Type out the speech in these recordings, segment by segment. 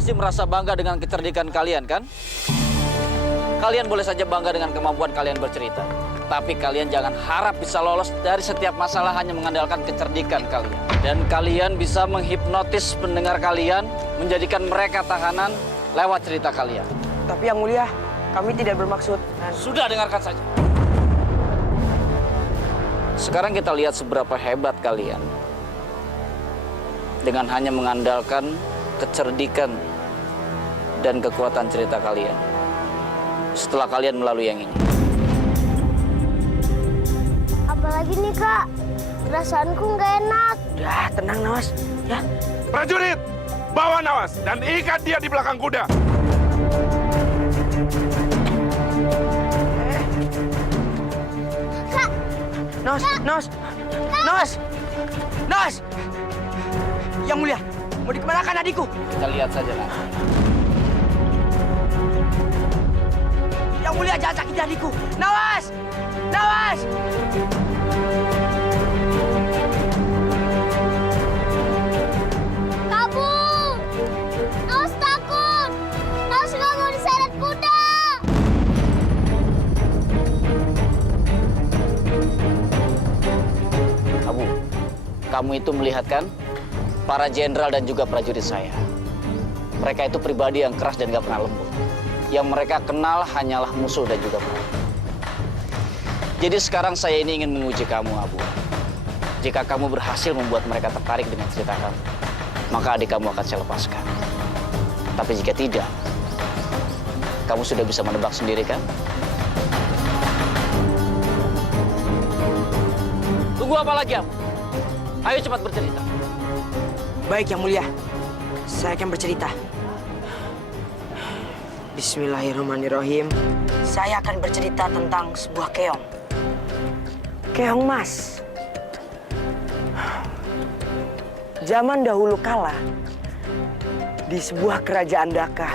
pasti merasa bangga dengan kecerdikan kalian, kan? Kalian boleh saja bangga dengan kemampuan kalian bercerita. Tapi kalian jangan harap bisa lolos dari setiap masalah hanya mengandalkan kecerdikan kalian. Dan kalian bisa menghipnotis pendengar kalian, menjadikan mereka tahanan lewat cerita kalian. Tapi Yang Mulia, kami tidak bermaksud. Sudah, dengarkan saja. Sekarang kita lihat seberapa hebat kalian. Dengan hanya mengandalkan kecerdikan dan kekuatan cerita kalian. Setelah kalian melalui yang ini. Apalagi nih Kak, perasaanku nggak enak. Udah, tenang Nawas. Ya. Prajurit, bawa Nawas dan ikat dia di belakang kuda. Kak, Nawas, Nawas, Nawas, Nawas. Yang Mulia, mau dikemanakan adikku? Kita lihat saja nanti. Yang Mulia, jangan sakiti adikku. Nawas, Nawas. kabur! Naus takut! Naus nggak mau diseret kuda! Abu, kamu itu melihat kan? Para jenderal dan juga prajurit saya. Mereka itu pribadi yang keras dan gak pernah lembut. Yang mereka kenal hanyalah musuh dan juga musuh. Jadi sekarang saya ini ingin menguji kamu, Abu. Jika kamu berhasil membuat mereka tertarik dengan cerita kamu, maka adik kamu akan saya lepaskan. Tapi jika tidak, kamu sudah bisa menebak sendiri kan? Tunggu apa lagi, Abu? Ayo cepat bercerita. Baik Yang Mulia, saya akan bercerita. Bismillahirrahmanirrahim. Saya akan bercerita tentang sebuah keong. Keong Mas. Zaman dahulu kala, di sebuah kerajaan Daka,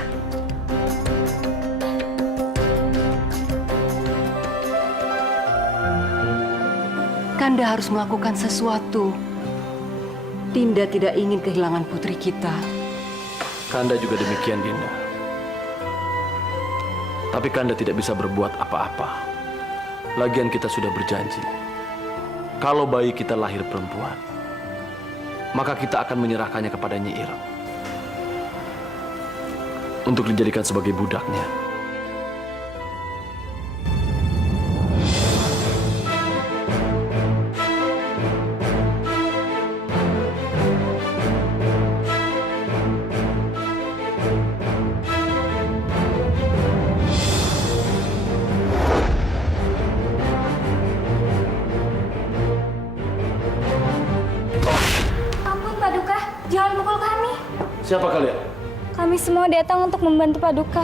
Kanda harus melakukan sesuatu. Dinda tidak ingin kehilangan putri kita. Kanda juga demikian, Dinda. Tapi Kanda tidak bisa berbuat apa-apa. Lagian kita sudah berjanji. Kalau bayi kita lahir perempuan, maka kita akan menyerahkannya kepada Nyi Ireng untuk dijadikan sebagai budaknya. Ampun Paduka, jangan pukul kami. Siapa kalian? Kami semua datang untuk membantu Paduka.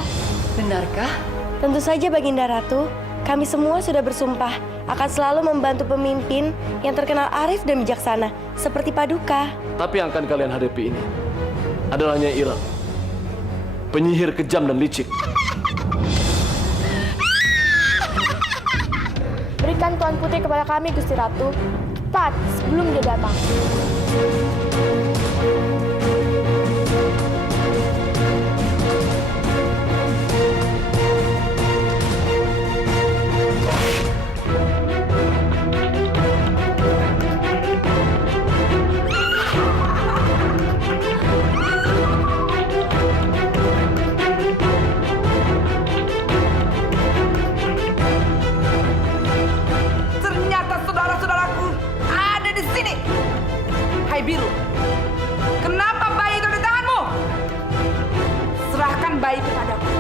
Benarkah? Tentu saja Baginda Ratu, kami semua sudah bersumpah akan selalu membantu pemimpin yang terkenal arif dan bijaksana seperti Paduka. Tapi yang akan kalian hadapi ini adalah Nyai Ireng, penyihir kejam dan licik. Berikan Tuan Putri kepada kami, Gusti Ratu. Cepat, sebelum dia datang. ternyata saudara-saudaraku ada di sini. Hai Biru, kenapa bayi itu di tanganmu? Serahkan bayi kepadaku,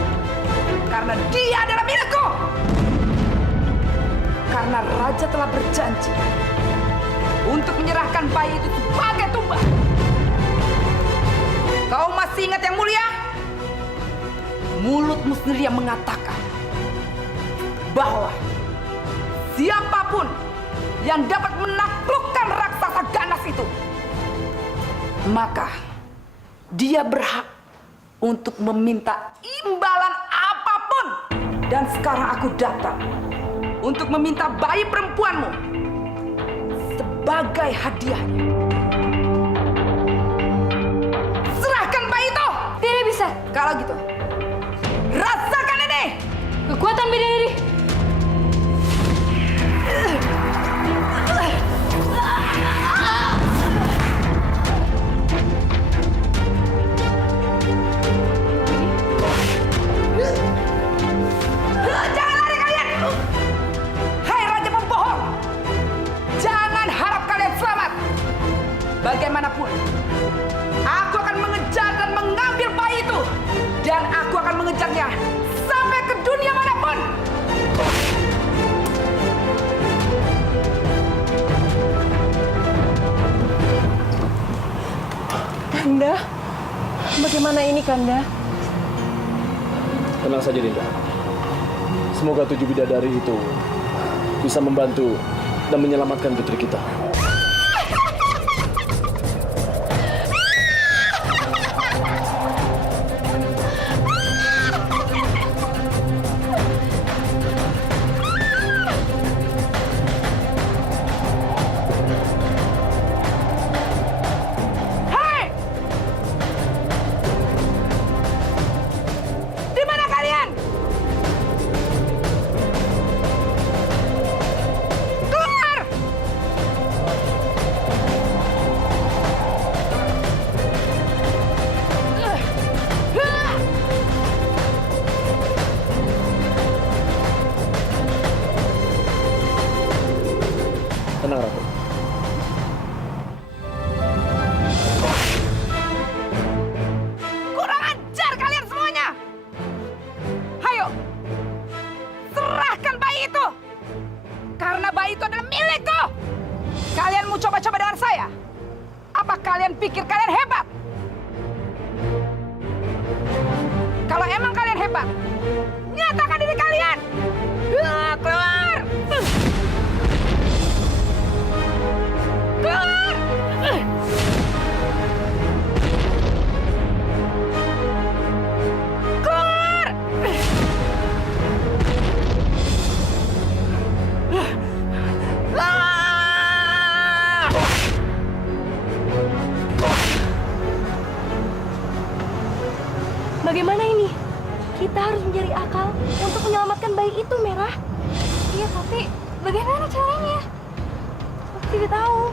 karena dia adalah milikku. Karena Raja telah berjanji untuk menyerahkan bayi itu sebagai tumbal. Kau masih ingat Yang Mulia? Mulutmu sendiri yang mengatakan bahwa siapapun yang dapat menaklukkan raksasa ganas itu, maka dia berhak untuk meminta imbalan apapun. Dan sekarang aku datang untuk meminta bayi perempuanmu sebagai hadiahnya. Serahkan bayi itu! Tidak bisa. lagi tuh. Rasakan ini! Kekuatan bidadari. Jangan lari kalian! Hai Raja Pembohong! Jangan harap kalian selamat! Bagaimanapun, aku akan mengejar dan mengambil bayi itu. Dan aku akan mengejarnya sampai ke dunia manapun. Kanda, bagaimana ini Kanda? Tenang saja, Dinda. Semoga 7 bidadari itu bisa membantu dan menyelamatkan putri kita. Hei! Di mana kalian? Keluar! Tenang, Ratu. Kurang ajar kalian semuanya! Hayo, serahkan bayi itu! Karena bayi itu adalah milikku! Kalian mau coba-coba dengan saya? Apa kalian pikir kalian hebat? Kalau emang kalian hebat, nyatakan diri kalian! Keluar! Keluar! Keluar! Bagaimana ini? Kita harus mencari akal untuk menyelamatkan bayi itu, Merah. Iya, tapi bagaimana caranya? Aku tidak tahu.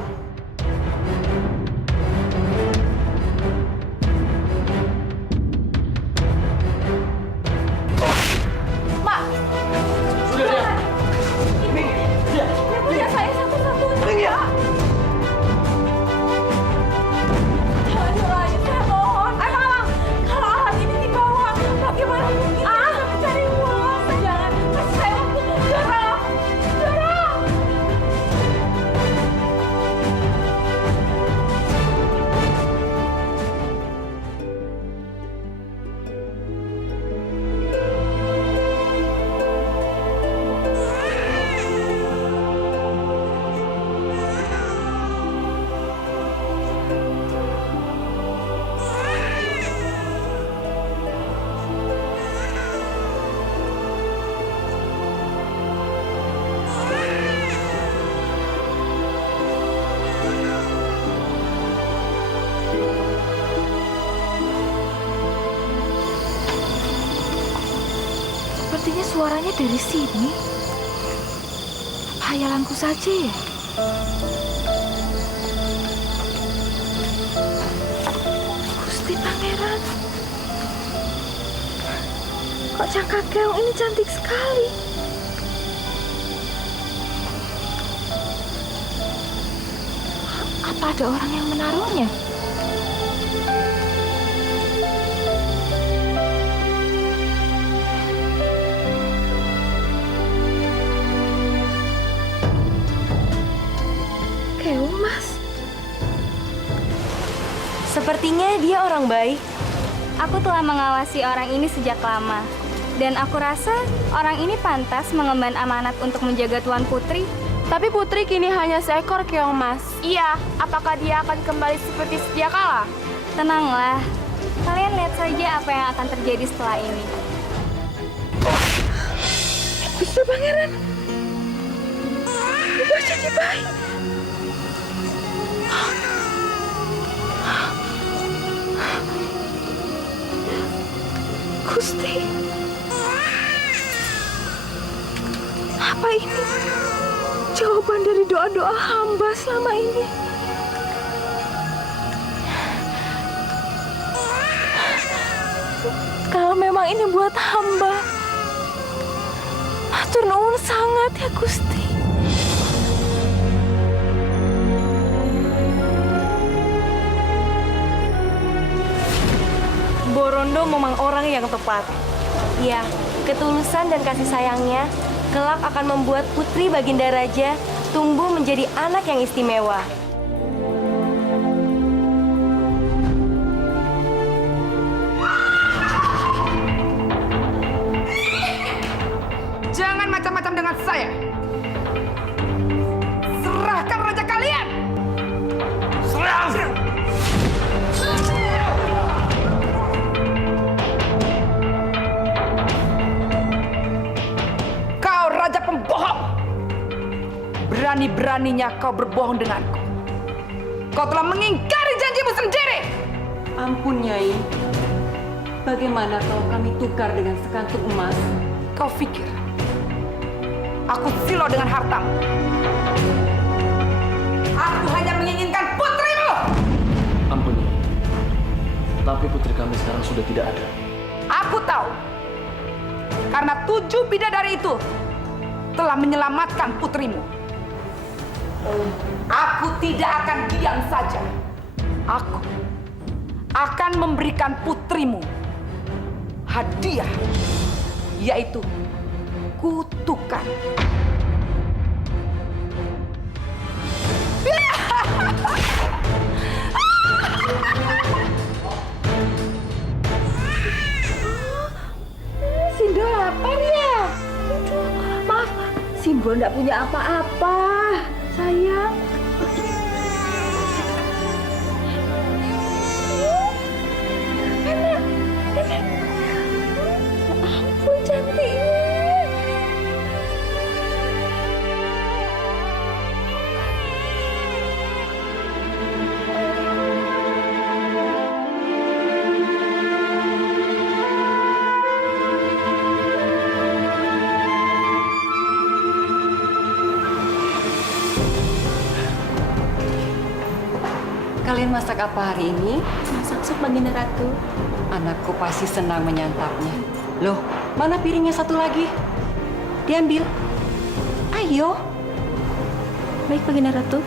Mak! Sudah, dia. Ini punya saya satu-satunya. Jangan nyuruh aja, saya mohon. Ayo, kalau alat ini dibawa, bagaimana mungkin kita bisa mencari uang? Jangan, kasih saya waktu. Dora! Dora! Sepertinya suaranya dari sini. Hayalanku saja ya? Gusti Pangeran. Kok cangkak keong ini cantik sekali? Apa ada orang yang menaruhnya? Keong, Mas. Sepertinya dia orang baik. Aku telah mengawasi orang ini sejak lama. Dan aku rasa orang ini pantas mengemban amanat untuk menjaga Tuan Putri. Tapi Putri kini hanya seekor keong, Mas. Iya, apakah dia akan kembali seperti sedia kala? Tenanglah. Kalian lihat saja apa yang akan terjadi setelah ini. Gusti Pangeran. Berubah jadi bayi. Gusti, apa ini jawaban dari doa-doa hamba selama ini? Kalau memang ini buat hamba, matur nuwun sangat ya Gusti. Borondo memang orang yang tepat. Ya, ketulusan dan kasih sayangnya kelak akan membuat putri Baginda Raja tumbuh menjadi anak yang istimewa. Jangan macam-macam dengan saya. Serahkan raja kalian. Serang! Kau raja pembohong. Berani-beraninya kau berbohong denganku. Kau telah mengingkari janjimu sendiri. Ampun, Nyai. Bagaimana kalau kami tukar dengan sekantuk emas? Kau pikir aku silau dengan hartamu? Aku hanya menginginkan putrimu. Ampun, Nyai. Tapi putri kami sekarang sudah tidak ada. Aku tahu. Karena 7 bidadari itu telah menyelamatkan putrimu. Aku tidak akan diam saja. Aku akan memberikan putrimu hadiah, yaitu kutukan. Sindo lapar ya? Maaf, Sindo nggak punya apa-apa, sayang. Enak. Ampun cantiknya. Kalian masak apa hari ini? Masak sup Baginda Ratu. Anakku pasti senang menyantapnya. Loh, mana piringnya satu lagi? Diambil. Ayo. Baik Baginda Ratu.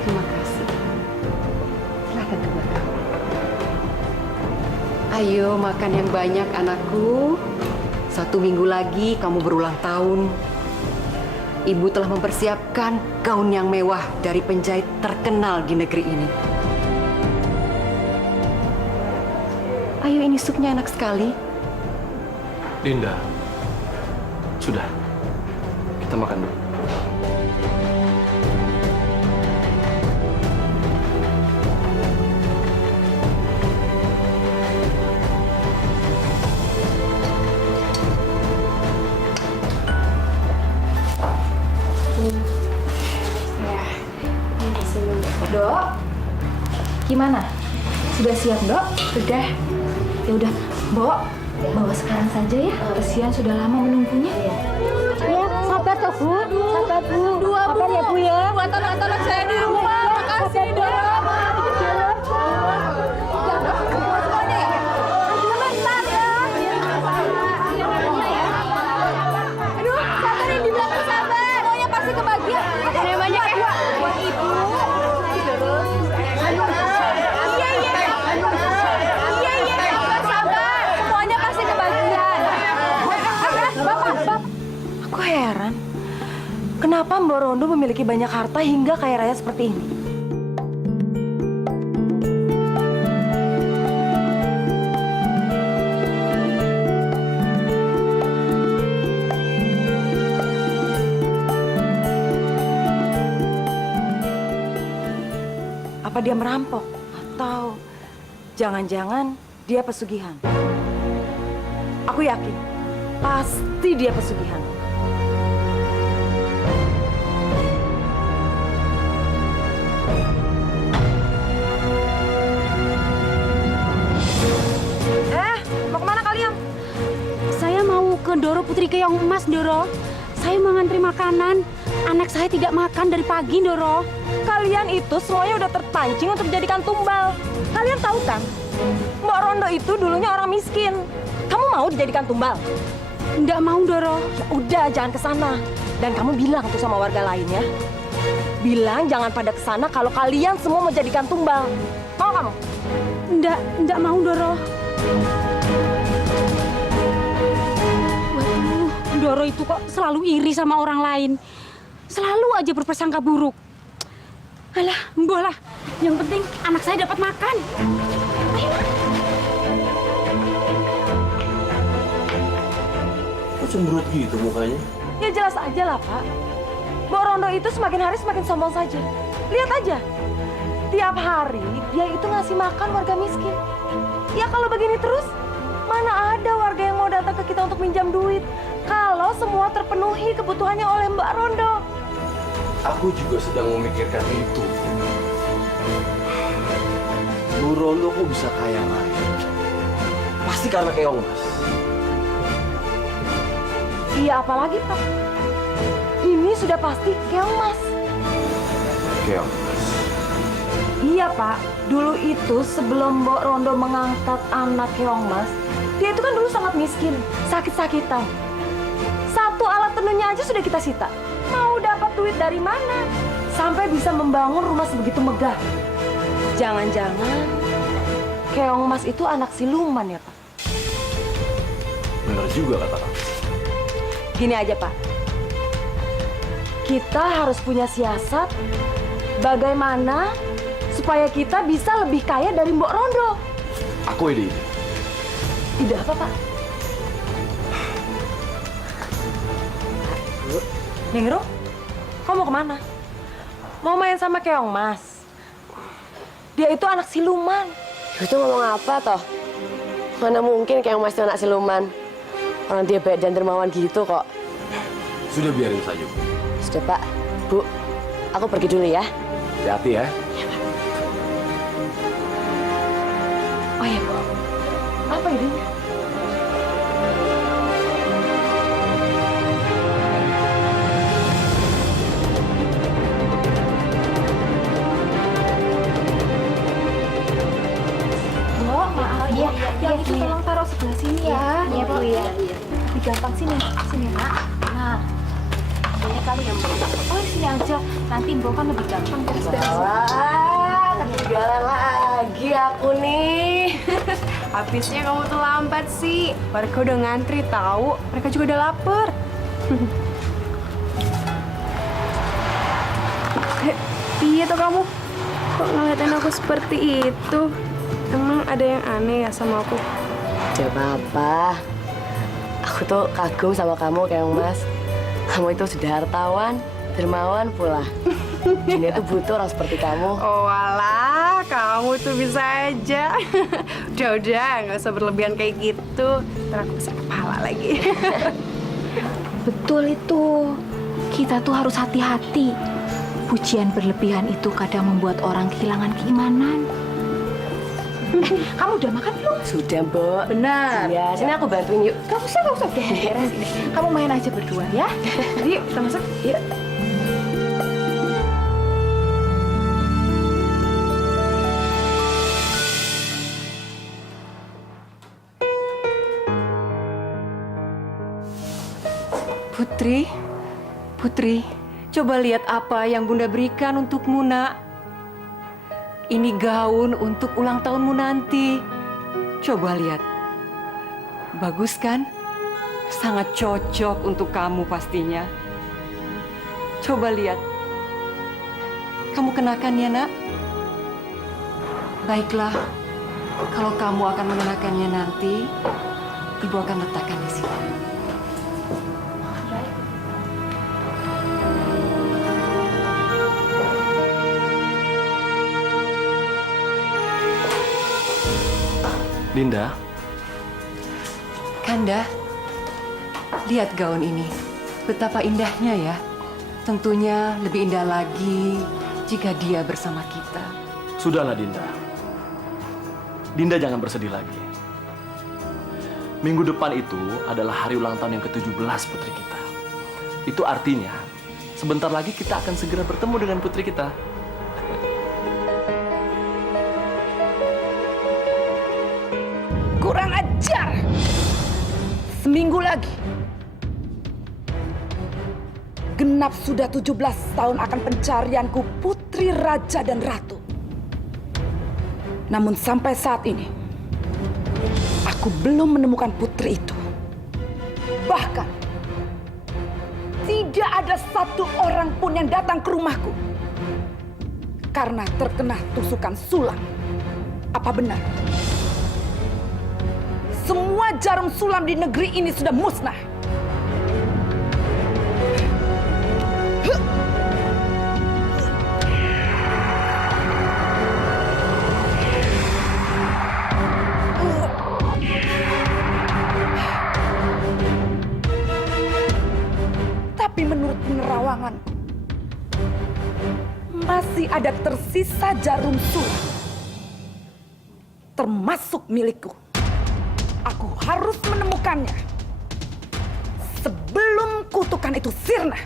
Terima kasih. Silakan ke belakang. Ayo makan yang banyak anakku. 1 minggu lagi kamu berulang tahun. Ibu telah mempersiapkan gaun yang mewah dari penjahit terkenal di negeri ini. Ayo, ini supnya enak sekali. Dinda, sudah. Kita makan dulu. Dok, gimana? Sudah siap, Dok? Sudah. Ya udah, Mbok, bawa sekarang saja ya. Kesian sudah lama menunggunya. Ya, sabar toh, Bu. Sabar, Bu. Sabar ya, Bu ya. Buat anak-anak saya di rumah. Makasih, Dok. Semuanya ya? Sebentar ya. Aduh, sabar yang di belakang, sabar. Semuanya pasti kebagian. Ada yang banyak ya? Buat Ibu. Aku heran, kenapa Mbak Rondo memiliki banyak harta hingga kaya raya seperti ini? Apa dia merampok? Atau jangan-jangan dia pesugihan? Aku yakin, pasti dia pesugihan. jangan dorong Putri Keong Emas, Doro. Saya mau ngantri makanan. Anak saya tidak makan dari pagi, Doro. Kalian itu semuanya udah terpancing untuk dijadikan tumbal. Kalian tahu kan, Mbak Rondo itu dulunya orang miskin. Kamu mau dijadikan tumbal? Nggak mau, Doro. Ya udah, jangan ke sana. Dan kamu bilang tuh sama warga lainnya. Bilang jangan pada ke sana kalau kalian semua mau jadikan tumbal. Mau kamu? Nggak mau, Doro. Waduh, Doro itu kok selalu iri sama orang lain. Selalu aja berprasangka buruk. Alah, mbah lah. Yang penting anak saya dapat makan. Ayo. Kok cemberut gitu mukanya? Ya jelas aja lah, Pak. Mbak Rondo itu semakin hari semakin sombong saja. Lihat aja. Tiap hari dia itu ngasih makan warga miskin. Ya kalau begini terus, mana ada warga yang mau datang ke kita untuk minjam duit kalau semua terpenuhi kebutuhannya oleh Mbak Rondo. Aku juga sedang memikirkan itu. Bu Rondo kok bisa kaya lagi? Pasti karena Keong Mas. Iya, apalagi Pak? Ini sudah pasti Keong Mas. Keong Mas. Iya Pak, dulu itu sebelum Mbok Rondo mengangkat anak Keong Mas, dia itu kan dulu sangat miskin, sakit-sakitan. Satu alat tenunnya aja sudah kita sita. Mau dapat duit dari mana? Sampai bisa membangun rumah sebegitu megah. Jangan-jangan Keong Mas itu anak siluman ya Pak? Benar juga kata kamu. Gini aja Pak, kita harus punya siasat bagaimana supaya kita bisa lebih kaya dari Mbok Rondo. Aku ide. Ide apa Pak? Ningro, kamu mau kemana? Mau main sama Keong Mas? Dia itu anak siluman. Itu ngomong apa toh? Mana mungkin Keong Mas itu anak siluman? Orang dia baik dan dermawan gitu kok. Sudah biarin saja, Bu. Sudah Pak, Bu, aku pergi dulu ya. Hati-hati ya. Oh iya, Bu. Apa idenya? Iya, yang itu tolong taruh sebelah sini ya. Iya, Bu ya. Lebih gampang sini, sini Nak. Nah, ini kali yang oh di sini aja. Nanti Mbok kan lebih gampang beres-beres. Wah, ketinggalan lagi aku nih. Habisnya kamu tuh lambat sih. Warga udah ngantri tahu. Mereka juga udah lapar. Iya tuh kamu. Kok ngeliatin aku seperti itu? Emang ada yang aneh ya sama aku? Gak apa-apa. Aku tuh kagum sama kamu, Keong Mas. Kamu itu sudah hartawan, dermawan pula. Dunia itu butuh orang seperti kamu. Oh alah, kamu tuh bisa aja. Udah, nggak usah berlebihan kayak gitu. Ntar aku bisa kepala lagi. Betul itu. Kita tuh harus hati-hati. Pujian berlebihan itu kadang membuat orang kehilangan keimanan. Kamu udah makan belum? Sudah, Mbok. Benar. Ya, sini aku bantuin yuk. Gak usah. Udah beres ini. Kamu main aja berdua ya. Yuk, kita masuk. Yuk. Putri, coba lihat apa yang Bunda berikan untukmu, Nak. Ini gaun untuk ulang tahunmu nanti. Coba lihat. Bagus kan? Sangat cocok untuk kamu pastinya. Coba lihat. Kamu kenakan ya, Nak? Baiklah. Kalau kamu akan mengenakannya nanti, Ibu akan letakkan di sini. Dinda. Kanda, lihat gaun ini. Betapa indahnya ya. Tentunya lebih indah lagi jika dia bersama kita. Sudahlah, Dinda. Dinda jangan bersedih lagi. Minggu depan itu adalah hari ulang tahun yang ke-17 putri kita. Itu artinya sebentar lagi kita akan segera bertemu dengan putri kita. Kurang ajar. Seminggu lagi. Genap sudah 17 tahun akan pencarianku putri raja dan ratu. Namun sampai saat ini, aku belum menemukan putri itu. Bahkan, tidak ada satu orang pun yang datang ke rumahku. Karena terkena tusukan sulam. Apa benar? Semua jarum sulam di negeri ini sudah musnah. Tapi menurut penerawanganku, masih ada tersisa jarum sulam. Termasuk milikku. Aku harus menemukannya sebelum kutukan itu sirna.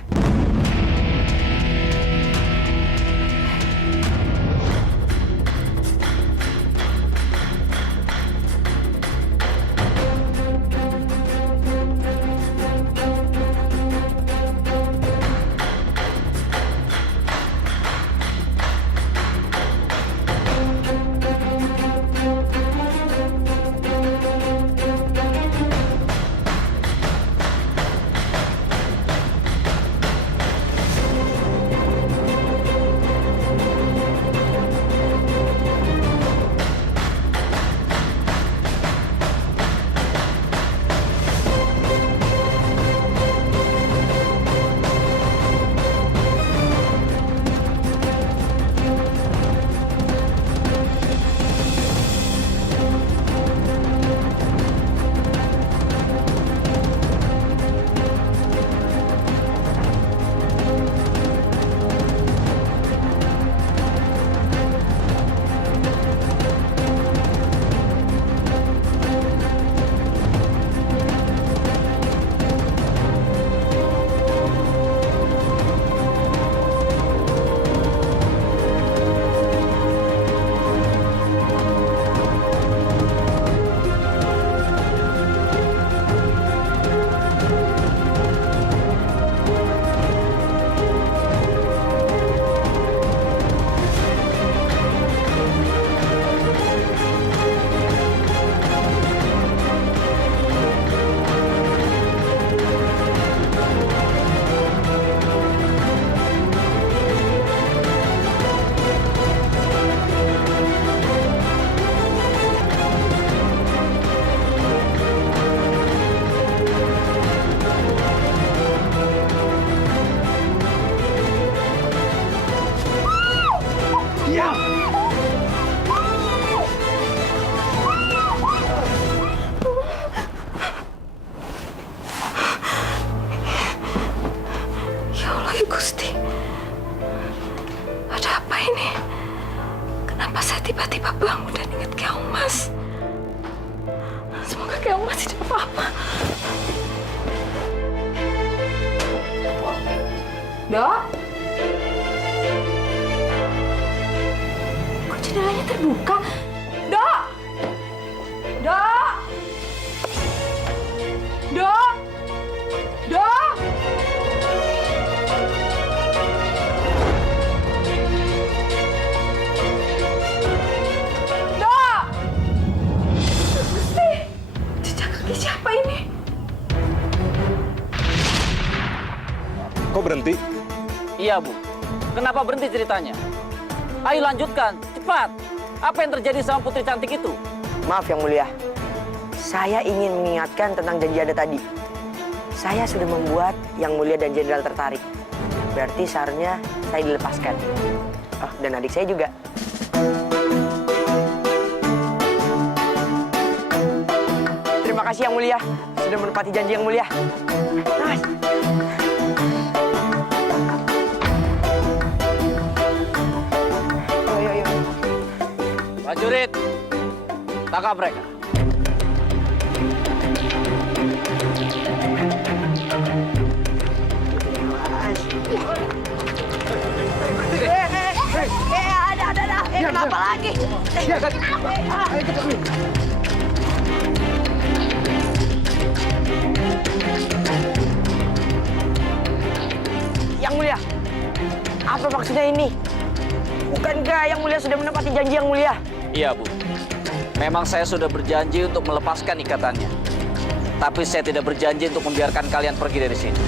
Gusti, ada apa ini? Kenapa saya tiba-tiba bangun dan ingat Keong Mas? Semoga Keong Mas tidak apa-apa. Dok? Kok jendelanya terbuka? Dok? Dok? Dok? Dok? Siapa ini? Kok berhenti? Iya, Bu. Kenapa berhenti ceritanya? Ayo lanjutkan, cepat. Apa yang terjadi sama putri cantik itu? Maaf Yang Mulia, saya ingin mengingatkan tentang janji Anda tadi. Saya sudah membuat Yang Mulia dan Jenderal tertarik. Berarti seharusnya saya dilepaskan. Oh, dan adik saya juga. Terima kasih Yang Mulia, sudah menepati janji Yang Mulia. Mas. Ayo. Prajurit, tangkap mereka. lagi. Yang Mulia, apa maksudnya ini? Bukankah Yang Mulia sudah menepati janji Yang Mulia? Iya, Bu. Memang saya sudah berjanji untuk melepaskan ikatannya. Tapi saya tidak berjanji untuk membiarkan kalian pergi dari sini.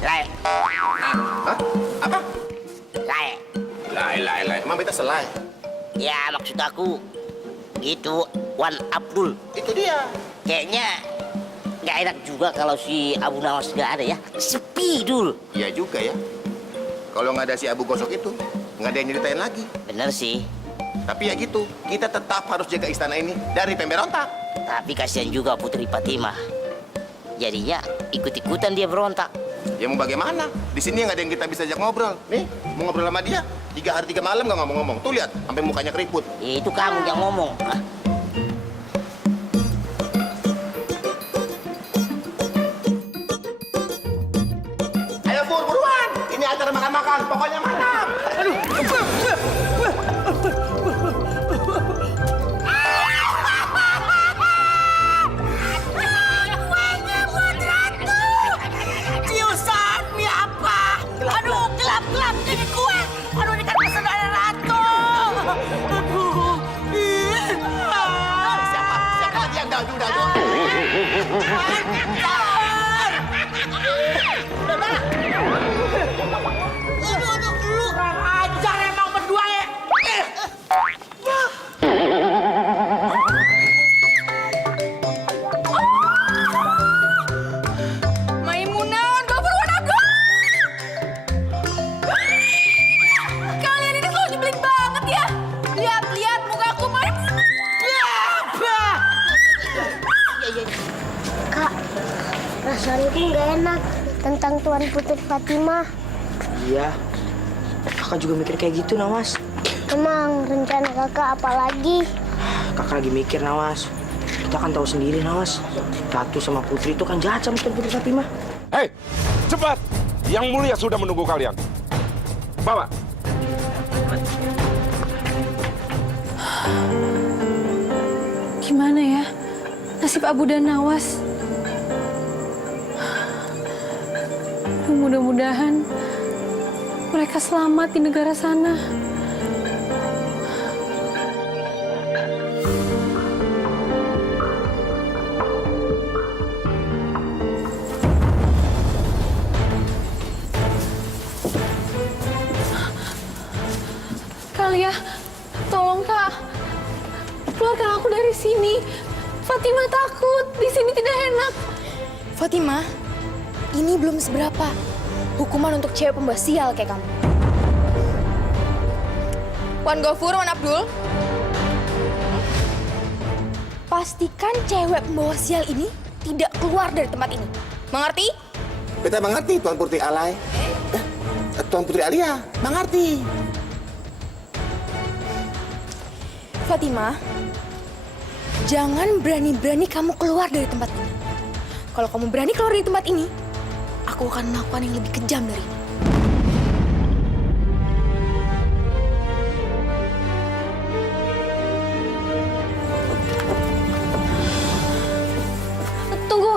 Lai. Hah? Apa? Lai. Lai. Emang beta selai? Ya, maksud aku gitu, Wan Abdul. Itu dia. Kayaknya nggak enak juga kalau si Abu Nawas nggak ada ya. Sepi, Dul. Iya juga ya. Kalau nggak ada si Abu Gosok itu, nggak ada yang nyeritain lagi. Bener sih. Tapi ya gitu, kita tetap harus jaga istana ini dari pemberontak. Tapi kasihan juga Putri Fatimah. Jadinya ikut-ikutan dia berontak. Ya mau bagaimana? Di sini nggak ada yang kita bisa ajak ngobrol. Nih, mau ngobrol sama dia 3 hari 3 malam nggak ngomong-ngomong. Tuh lihat, sampai mukanya keriput. Ya, itu kamu yang ngomong. Hah? Ayo Pur, buruan. Ini acara makan-makan, pokoknya mantap. Aduh. Rasanya nggak enak tentang Tuan Putri Fatimah. Iya. Kakak juga mikir kayak gitu, Nawas. Emang rencana kakak apa lagi? Kakak lagi mikir, Nawas. Kita kan tahu sendiri, Nawas. Ratu sama Putri itu kan jahat sama Tuan Putri Fatimah. Hei, cepat! Yang Mulia sudah menunggu kalian. Bawa. Gimana ya nasib Abu dan Nawas? Mudah-mudahan mereka selamat di negara sana. Kalia, tolong Kak, keluarkan aku dari sini. Fatimah takut, di sini tidak enak. Fatimah, ini belum seberapa hukuman untuk cewek pembawa sial kayak kamu. Wan Gofur, Wan Abdul, pastikan cewek pembawa sial ini tidak keluar dari tempat ini. Mengerti? Beta mengerti, Tuan Putri Alay. Tuan Putri Alia, mengerti. Fatimah, jangan berani-berani kamu keluar dari tempat ini. Kalau kamu berani keluar dari tempat ini, aku akan melakukan yang lebih kejam dari ini. Tunggu.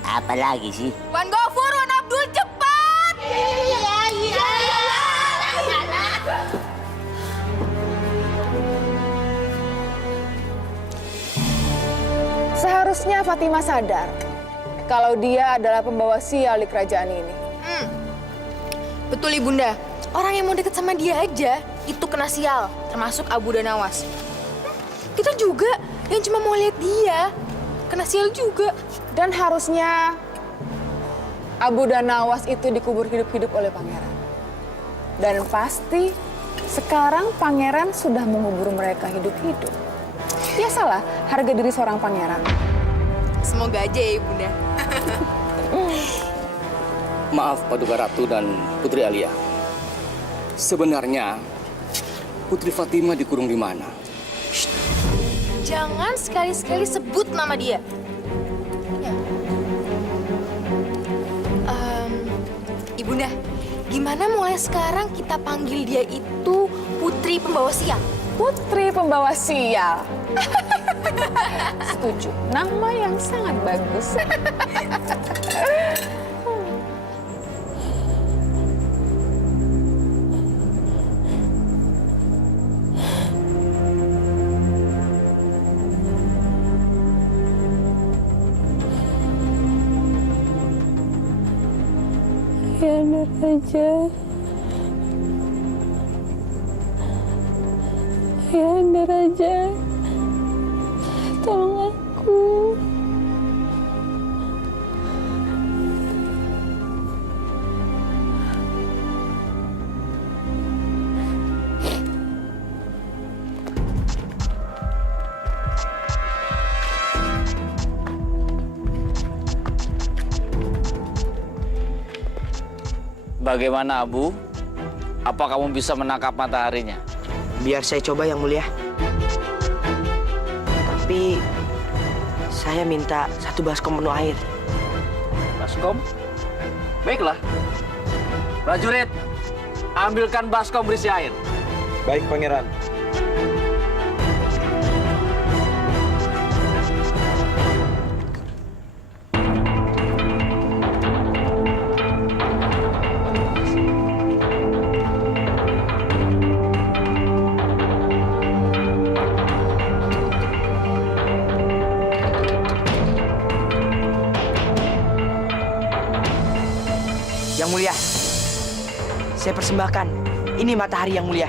Apa lagi sih? Wan Gofur, Wan Abdul, cepat! Seharusnya Fatimah sadar kalau dia adalah pembawa sial di kerajaan ini. Betul Ibunda, orang yang mau deket sama dia aja itu kena sial, termasuk Abu dan Nawas. Kita juga yang cuma mau lihat dia kena sial juga. Dan harusnya Abu dan Nawas itu dikubur hidup-hidup oleh pangeran. Dan pasti sekarang pangeran sudah mengubur mereka hidup-hidup. Biasalah harga diri seorang pangeran. Semoga aja ya Ibunda. Maaf Paduka Ratu dan Putri Alia. Sebenarnya Putri Fatimah dikurung di mana? Jangan sekali-sekali sebut nama dia. Ya. Bunda, gimana mulai sekarang kita panggil dia itu Putri Pembawa Sial? Putri Pembawa Sial. Setuju, nama yang sangat bagus. Ayahanda Raja, Ayahanda Raja, tolong aku. Bagaimana, Abu? Apa kamu bisa menangkap mataharinya? Biar saya coba, Yang Mulia. Tapi saya minta 1 baskom penuh air. Baskom? Baiklah. Prajurit, ambilkan baskom berisi air. Baik, Pangeran. Yang Mulia, saya persembahkan. Ini matahari, Yang Mulia.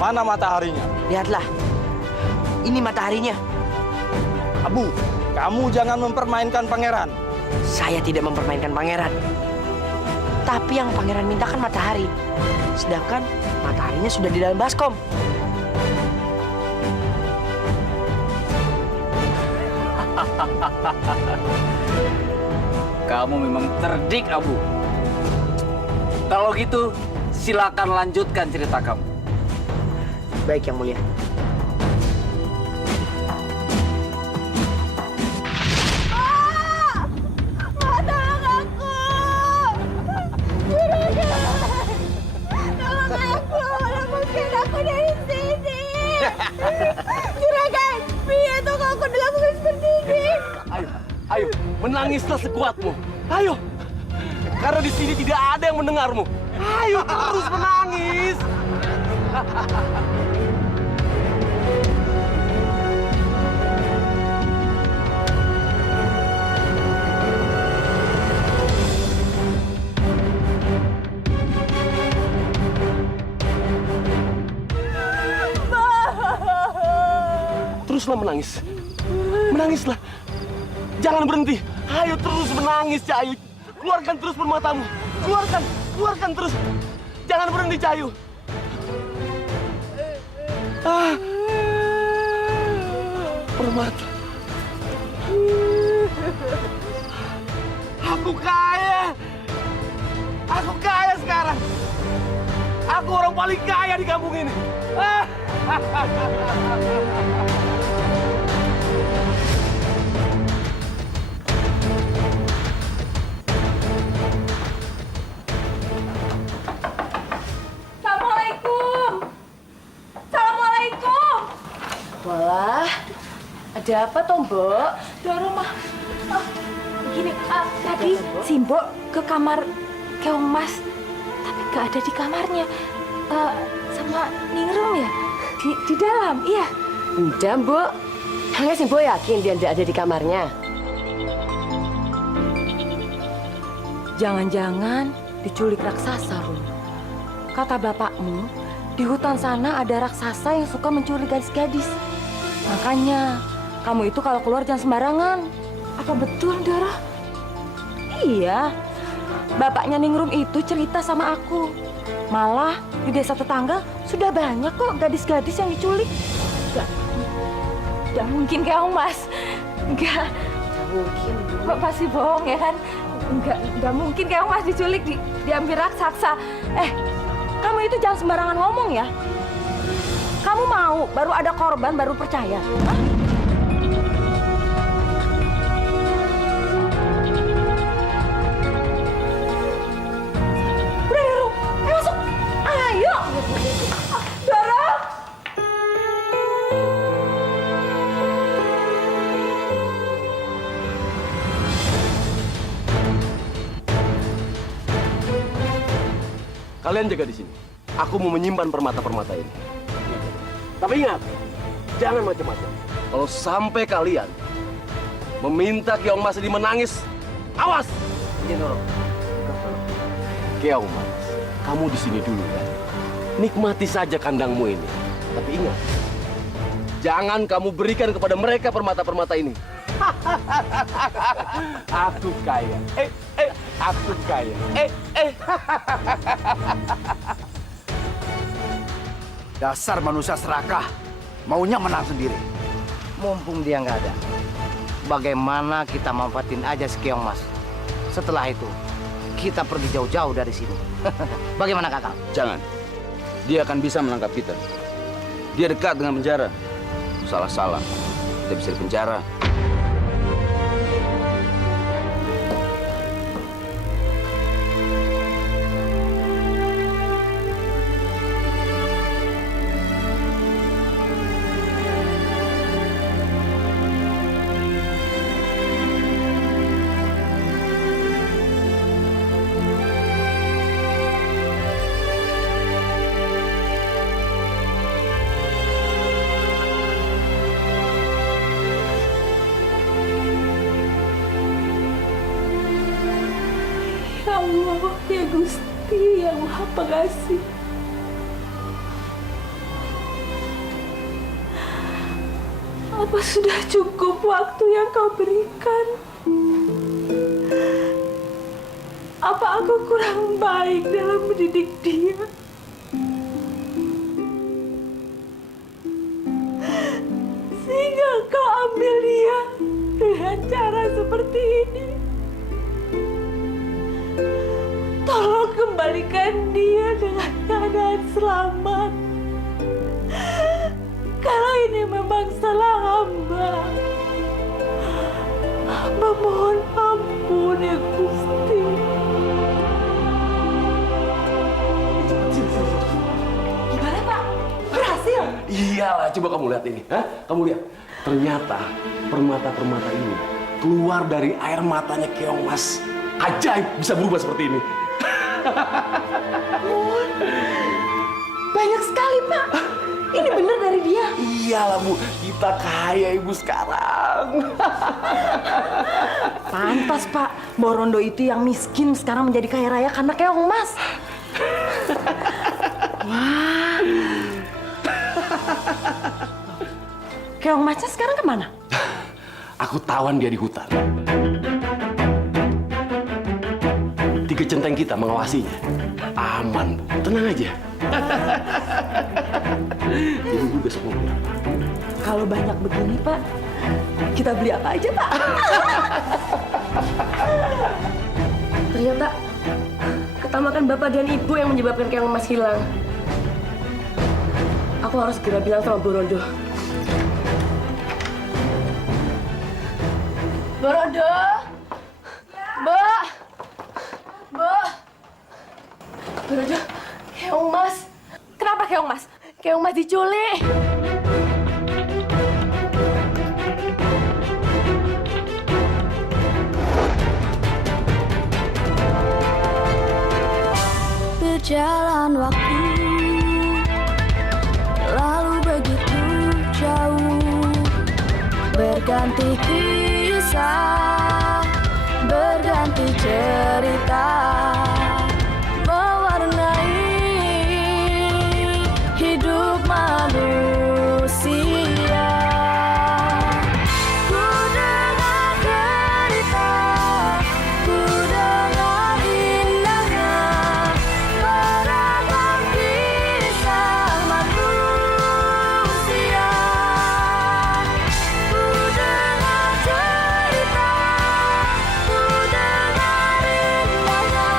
Mana mataharinya? Lihatlah, ini mataharinya. Abu, kamu jangan mempermainkan pangeran. Saya tidak mempermainkan pangeran. Tapi yang pangeran mintakan matahari. Sedangkan mataharinya sudah di dalam baskom. Kamu memang cerdik, Abu. Kalau gitu, silakan lanjutkan cerita kamu. Baik, Yang Mulia. Tolong aku! Juragan! Tolong aku! Lepaskan aku dari sini! Juragan! Pria itu aku dilakukan seperti ini! Ayo, menangislah sekuatmu. Ayo, karena di sini tidak ada yang mendengarmu. Ayo terus menangis. Teruslah menangis. Menangislah. Jangan berhenti. Ayo terus menangis, Cahayu. Keluarkan terus permatamu. Keluarkan terus. Jangan berhenti, Cahayu. Permata. Aku kaya. Aku kaya sekarang. Aku orang paling kaya di kampung ini. Walah, ada apa toh, Mbok? Doro mah. Gini, tadi si Mbok ke kamar Keong Mas, tapi gak ada di kamarnya. Sama Ningrum ya? Di dalam, iya. Udah, Mbok. Hanya si Mbok yakin dia tidak ada di kamarnya. Jangan-jangan diculik raksasa, Rum. Kata bapakmu, di hutan sana ada raksasa yang suka menculik gadis-gadis. Makanya, kamu itu kalau keluar jangan sembarangan. Apa betul, Doro? Iya. Bapaknya Ningrum itu cerita sama aku. Malah di desa tetangga sudah banyak kok gadis-gadis yang diculik. Gak mungkin Keong Mas. Gak mungkin. Mbak pasti bohong ya kan? Gak mungkin Keong Mas diculik, diambil raksasa. Kamu itu jangan sembarangan ngomong ya. Kamu mau baru ada korban baru percaya? Hah? Kalian jaga di sini. Aku mau menyimpan permata-permata ini. Tapi ingat, jangan macam-macam. Kalau sampai kalian meminta Keong Mas ini menangis, awas! Ini Noro. Keong Mas, kamu di sini dulu ya. Nikmati saja kandangmu ini. Tapi ingat, jangan kamu berikan kepada mereka permata-permata ini. Aku kaya. Aku kaya. Dasar manusia serakah, maunya menang sendiri. Mumpung dia nggak ada, bagaimana kita manfaatin aja si Keong Mas. Setelah itu, kita pergi jauh-jauh dari sini. Bagaimana Kakang? Jangan. Dia akan bisa menangkap kita. Dia dekat dengan penjara. Salah-salah, kita bisa dipenjara. Ya Allah, ya Gusti, yang Maha Pengasih. Apa sudah cukup waktu yang kau berikan? Apa aku kurang baik dalam mendidik dia? Sehingga kau ambil dia dengan cara seperti ini. Tolong kembalikan dia dengan keadaan selamat. Kalau ini memang salah hamba, hamba mohon ampun ya Gusti. Gimana Pak? Berhasil? Iyalah, coba kamu lihat ini. Hah? Kamu lihat. Ternyata permata-permata ini keluar dari air matanya Keong Mas. Ajaib, bisa berubah seperti ini. Banyak sekali Pak. Ini benar dari dia. Iyalah Bu, kita kaya Ibu sekarang. Pantas Pak, Borondo itu yang miskin sekarang menjadi kaya raya karena Keong Mas. Wah. Keong Masnya sekarang kemana? Aku tawan dia di hutan. 3 centeng kita mengawasinya. Aman, Bu. Tenang aja. Ibu besok mau beli apa? Kalau banyak begini, Pak, kita beli apa aja, Pak? Ternyata ketamakan Bapak dan Ibu yang menyebabkan Keong Mas hilang. Aku harus segera bilang sama Borondo. Borondo! Mbak! Mbak! Borondo, Keong Mas. Kenapa Keong Mas? Keong Mas diculik. Berjalan waktu, lalu begitu jauh, berganti kisah, berganti cerita, mewarnai hidup manusia. Ku dengar cerita, ku dengar indahnya beragam kisah manusia. Ku dengar cerita, ku dengar indahnya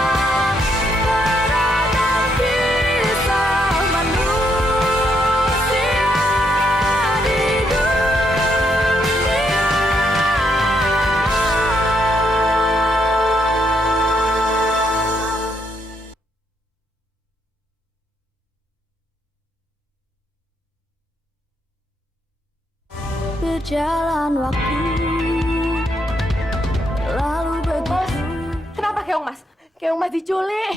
beragam kisah manusia di berjalan waktu, lalu begitu. Kenapa Keong Mas? Keong Mas diculik.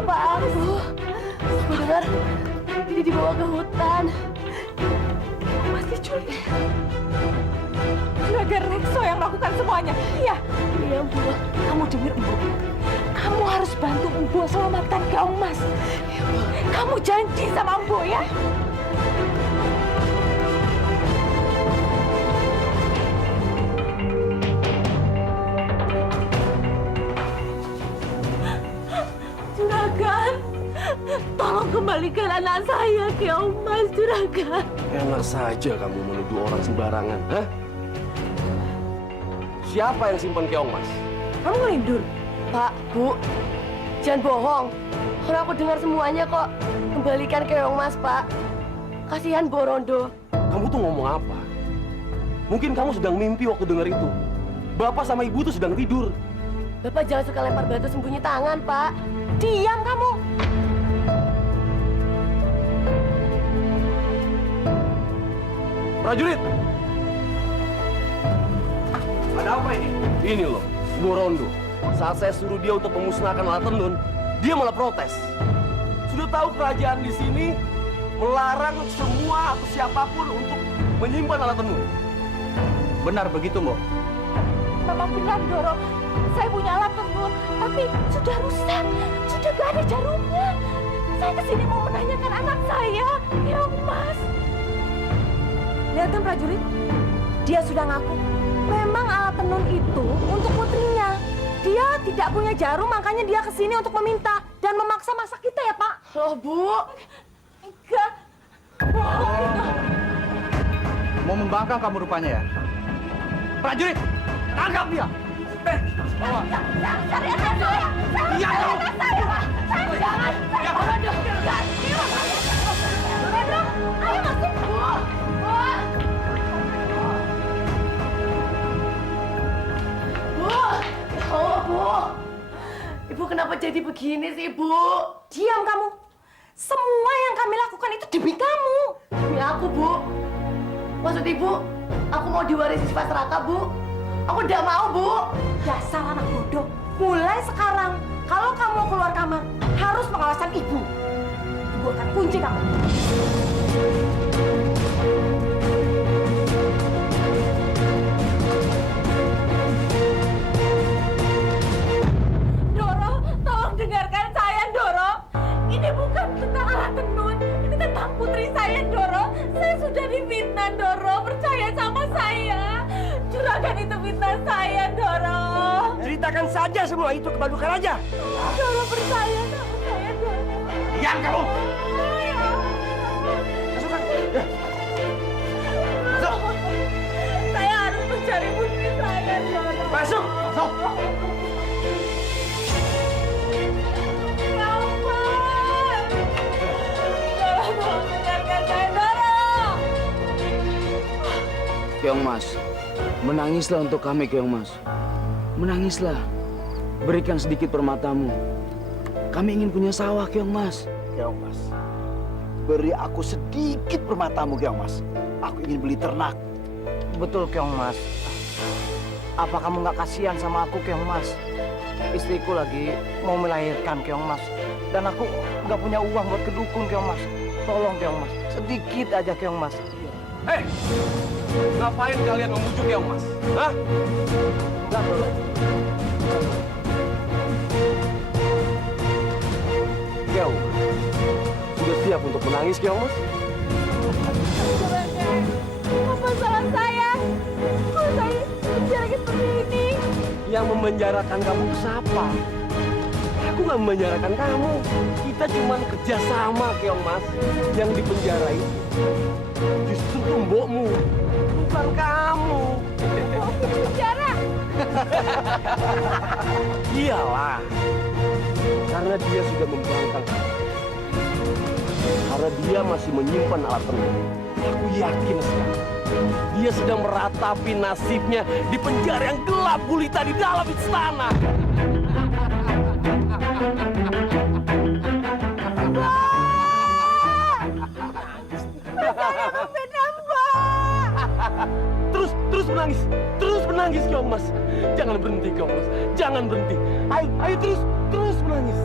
Bapak aku dengar ini dibawa ke hutan. Mas diculik. Juragan Rekso yang melakukan semuanya. Iya. Iya, Bu. Kamu dengar, Bu. Kamu harus bantu Embo selamatkan Keong Mas. Ya, Bu. Kamu janji sama Embo ya. Juragan, tolong kembalikan anak saya, Keong Mas, Juragan. Enak saja kamu menuduh orang sembarangan, hah? Siapa yang simpan Keong Mas? Kamu ngelindur? Pak, Bu, jangan bohong. Orang aku dengar semuanya kok. Kembalikan Keong Mas, Pak. Kasihan Mbok Rondo. Kamu tuh ngomong apa? Mungkin kamu sedang mimpi waktu dengar itu. Bapak sama Ibu tuh sedang tidur. Bapak jangan suka lempar batu sembunyi tangan, Pak. Diam kamu. Prajurit! Ada apa ini? Ini loh, Mbok Rondo. Saat saya suruh dia untuk memusnahkan alat tenun, dia malah protes. Sudah tahu kerajaan di sini melarang semua atau siapapun untuk menyimpan alat tenun. Benar begitu, Mbok? Memang benar, Doro. Saya punya alat tenun, tapi sudah rusak. Sudah gak ada jarumnya. Saya kesini mau menanyakan anak saya, Keong Mas. Lihat kan, prajurit? Dia sudah ngaku. Memang alat tenun itu untuk putrinya. Dia tidak punya jarum, makanya dia kesini untuk meminta dan memaksa masak kita ya, Pak. Loh, Bu. Enggak. Mau membangkang kamu rupanya ya? Prajurit, tangkap dia! Bawa. Cari anak saya! Iya, kamu! Jangan! Rondo! Rondo! Ayo masuk! Bu! Oh, Bu! Ibu kenapa jadi begini sih, Bu? Diam kamu! Semua yang kami lakukan itu demi kamu! Demi aku, Bu! Maksud Ibu, aku mau diwarisi sifat Raka, Bu? Aku tidak mau, Bu! Dasar anak bodoh! Mulai sekarang, kalau kamu keluar kamar, harus pengawasan Ibu. Ibu akan kunci kamu. Doro, tolong dengarkan saya, Doro. Ini bukan tentang alat tenun. Ini tentang putri saya, Doro. Saya sudah difitnah, Doro. Percaya sama saya. Juragan itu fitnah saya, Doro. Ceritakan saja semua itu kepada Raja. Doro percaya sama saya, Doro. Diam kamu! Masuk! Saya harus mencari putri saya, Doro. Masuk! Masuk! Ya ampun! Doro, tolong dengarkan saya, Doro! Keong Mas, menangislah untuk kami, Keong Mas. Menangislah. Berikan sedikit permatamu. Kami ingin punya sawah, Keong Mas. Keong Mas, beri aku sedikit permatamu, Keong Mas. Aku ingin beli ternak. Betul, Keong Mas. Apa kamu nggak kasihan sama aku, Keong Mas? Istriku lagi mau melahirkan, Keong Mas. Dan aku nggak punya uang buat ke dukun, Keong Mas. Tolong, Keong Mas. Sedikit aja, Keong Mas. Hei! Ngapain kalian memujuk Keong Mas? Hah? Enggak, Bro. Keong, sudah siap untuk menangis, Keong Mas? Juragan, apa salah saya? Kok saya menjadi seperti ini? Yang memenjarakan kamu itu siapa? Aku nggak memenjarakan kamu. Kita cuma kerjasama, Keong Mas. Yang dipenjara itu justru mbokmu, bukan kamu. Mbokku di penjara? Iyalah, karena dia sudah membangkang. Karena dia masih menyimpan alat tenun. Aku yakin sekali dia sedang meratapi nasibnya di penjara yang gelap gulita di dalam istana. Terus menangis, Keong Mas. Jangan berhenti, Keong Mas. Jangan berhenti. Ayo terus menangis.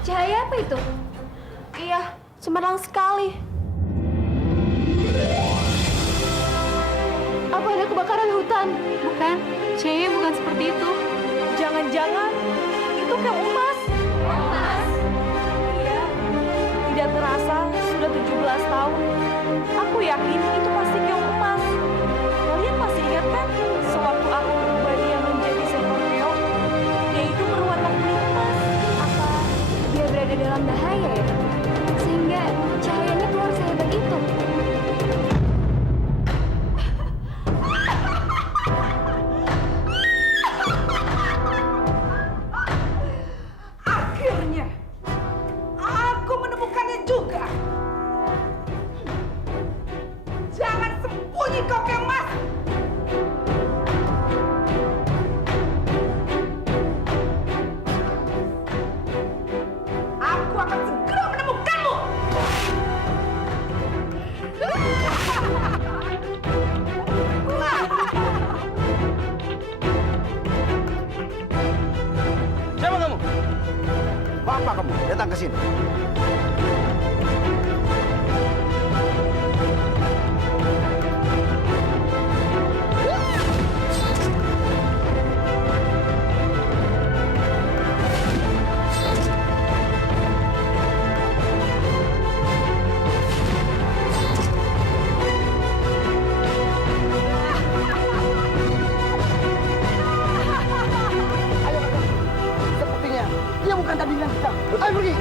Cahaya apa itu? Iya, cemerlang sekali. Apa ada kebakaran hutan? Bukan, cahaya bukan seperti itu. Jangan-jangan itu Keong Emas. Mas, Iya. Tidak terasa sudah 17 tahun. Aku yakin itu pasti Keong Emas. Kalian masih ingat kan sewaktu aku berubah dia menjadi seekor keong, yaitu berwarna kuning emas. apa dia berada dalam bahaya ya? Sehingga cahayanya keluar sehebat itu. Akhirnya, aku menemukannya juga. Jangan sembunyi kau, Keong Mas. Aku akan segera menemukanmu. Siapa kamu? Bapak kamu datang ke sini. Sepertinya dia bukan tandingan kita. Ayo pergi.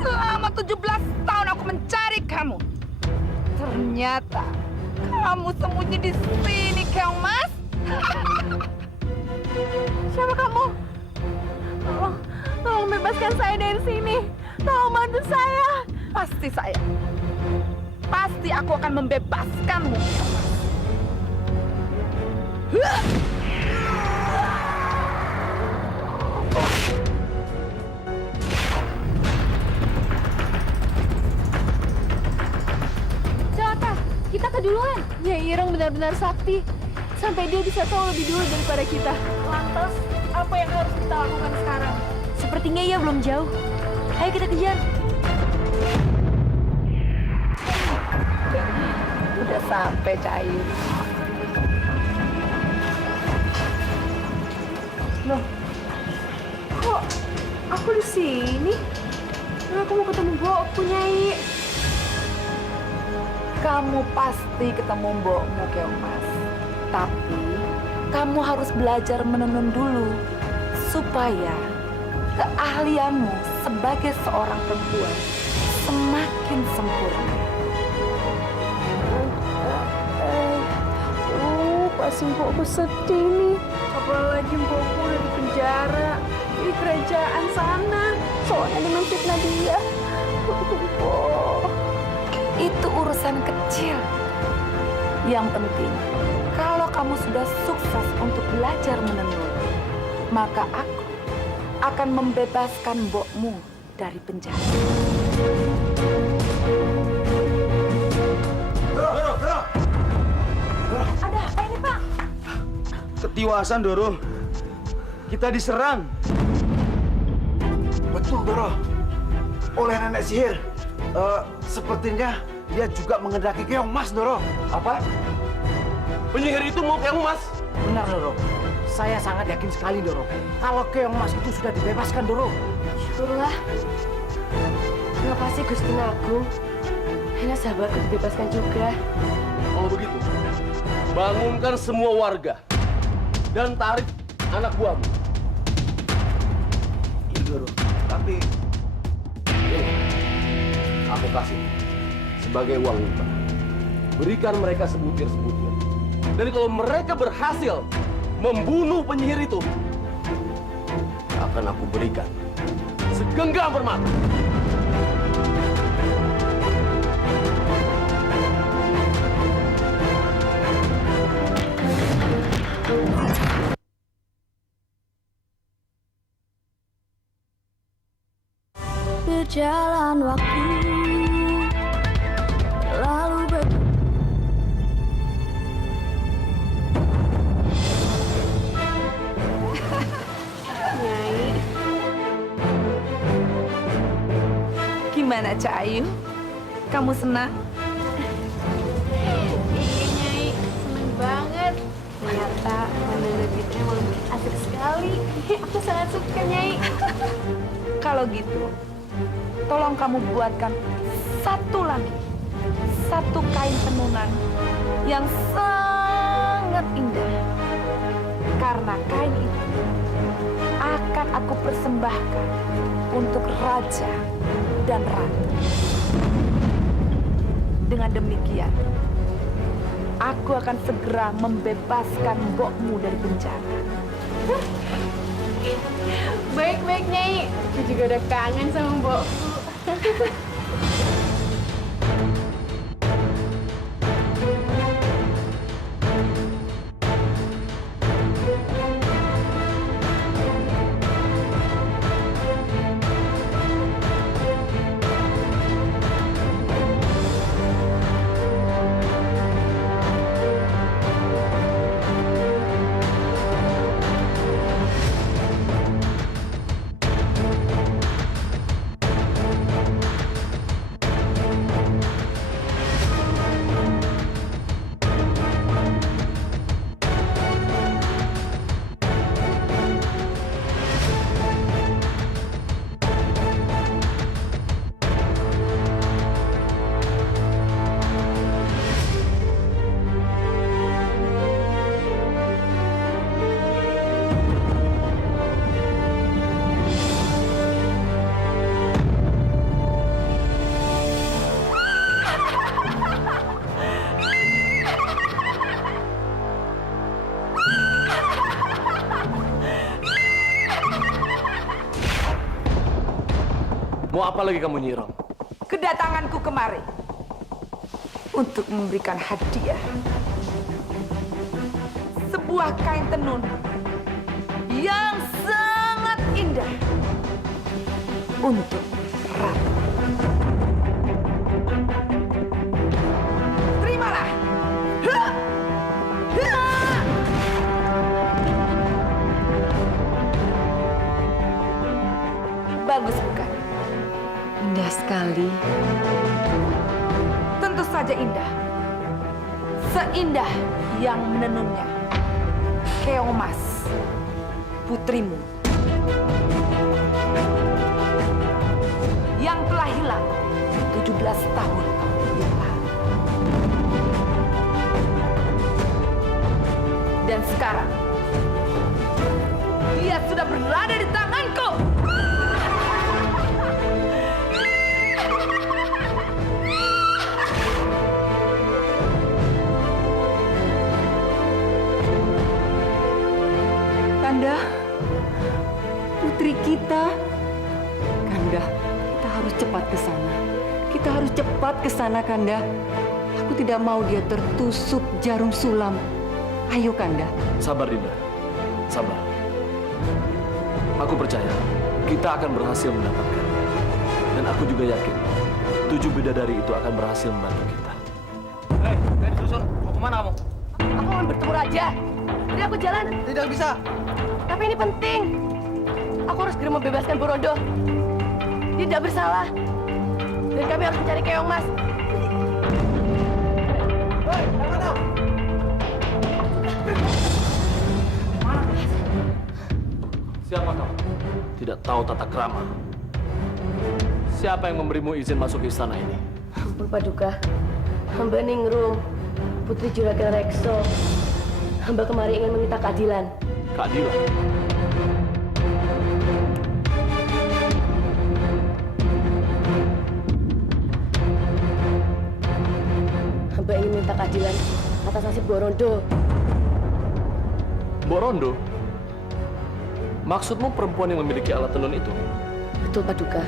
Selama 17 tahun aku mencari kamu. Ternyata kamu sembunyi di sini, Keong Mas. Siapa kamu? Tolong bebaskan saya dari sini. Tolong bantu saya. Pasti saya. Pasti aku akan membebaskanmu. Celaka, kita keduluan. Nyai Ireng benar-benar sakti. Sampai dia bisa tahu lebih dulu daripada kita. Lantas, apa yang harus kita lakukan sekarang? Sepertinya ia belum jauh. Ayo kita kejar. Udah sampai, Cair. Loh, kok aku di sini? Aku mau ketemu Mbokku, Nyai. Kamu pasti ketemu mbokmu, Keong Mas. Tapi kamu harus belajar menenun dulu supaya keahlianmu sebagai seorang perempuan semakin sempurna. Pasti Mbokku sedih nih. Apalagi Mbokku udah di penjara di kerajaan sana. Soalnya dia menfitnah dia. Mbok. Itu urusan kecil. Yang penting, kalau kamu sudah sukses untuk belajar menenun, maka aku akan membebaskan mbokmu dari penjara. Ada apa ini, Pak? Ketiwasan, Doro. Kita diserang. Betul, Doro. Oleh nenek sihir. Sepertinya dia juga mengendaki Keong Mas, Doro. Apa? Penyihir itu mau Keong Mas? Benar, Doro. Saya sangat yakin sekali, Doro. Kalau Keong Mas itu sudah dibebaskan, Doro. Syukurlah. Terima kasih, Gusti Agung. Hanya sahabatku dibebaskan juga. Kalau begitu, bangunkan semua warga dan tarik anak buahmu. Guru. Tapi Aku kasih sebagai uang limpah. Berikan mereka sebutir-sebutir. Dan kalau mereka berhasil membunuh penyihir itu, akan aku berikan segenggam permata. Berjalan waktu lalu Nyai. Gimana Cak Ayu? Kamu senang? Iya Nyai, seneng banget. Ternyata mendengar gitu emang asik sekali. Aku sangat suka Nyai. Kalau gitu, tolong kamu buatkan satu kain tenunan yang sangat indah. Karena kain itu akan aku persembahkan untuk raja dan ratu. Dengan demikian, aku akan segera membebaskan mbokmu dari penjara. Baik-baik Nyai, aku juga udah kangen sama mbokku. Mau apa lagi kamu Nyi Iroh? Kedatanganku kemari untuk memberikan hadiah. Sebuah kain tenun yang sangat indah untuk ratu. Terimalah. Hah! Hah! Bagus bukan? Indah sekali. Tentu saja indah. Seindah yang menenunnya. Keong Mas, putrimu. Yang telah hilang 17 tahun yang lalu. Dan sekarang, dia sudah berada di tanganku. Kanda, putri kita. Kanda, kita harus cepat ke sana. Kita harus cepat ke sana, Kanda. Aku tidak mau dia tertusuk jarum sulam. Ayo, Kanda. Sabar, Dinda. Sabar. Aku percaya kita akan berhasil mendapatkan. Dan aku juga yakin 7 bidadari itu akan berhasil membantu kita. Hei, susun. Mau kemana kamu? Aku mau bertemu raja. Jadi aku jalan. Tidak bisa. Tapi ini penting. Aku harus segera membebaskan Borondo. Dia tidak bersalah. Dan kami harus mencari Keong Mas. Hei, yang mana? Siapa kau? Tidak tahu tata krama. Siapa yang memberimu izin masuk ke istana ini? Ampun Paduka. Hamba Ningrum, putri Juragan Rekso. Hamba kemari ingin meminta keadilan. Keadilan? keadilan atas nasib Mbok Rondo. Mbok Rondo? Maksudmu perempuan yang memiliki alat tenun itu? Betul, Paduka.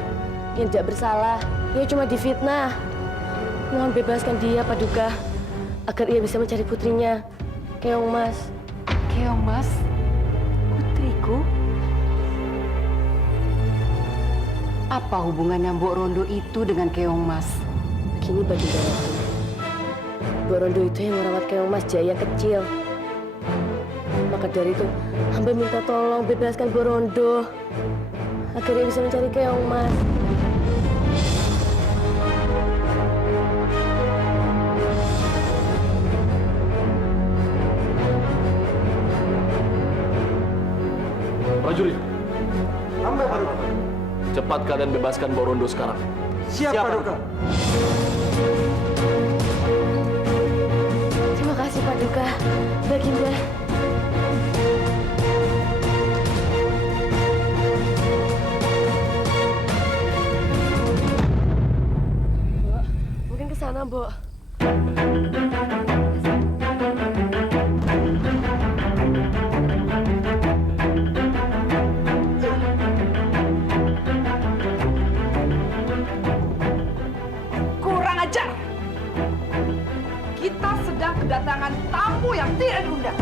Yang tidak bersalah, ia cuma difitnah. Mohon bebaskan dia, Paduka, agar ia bisa mencari putrinya, Keong Mas. Keong Mas? Putriku? Apa hubungannya Mbok Rondo itu dengan Keong Mas? Begini, Baginda Ratu. Mbok Rondo itu yang merawat Keong Mas Jaya kecil. Maka dari itu, hamba minta tolong bebaskan Mbok Rondo agar ia bisa mencari Keong Mas. Prajurit. Cepat kalian bebaskan Mbok Rondo sekarang. Siap, Paduka. Terima kasih, Paduka. Baginda. Mbok, mungkin ke sana, Mbok. Kurang ajar. Kita sedang kedatangan tamu yang tidak diundang.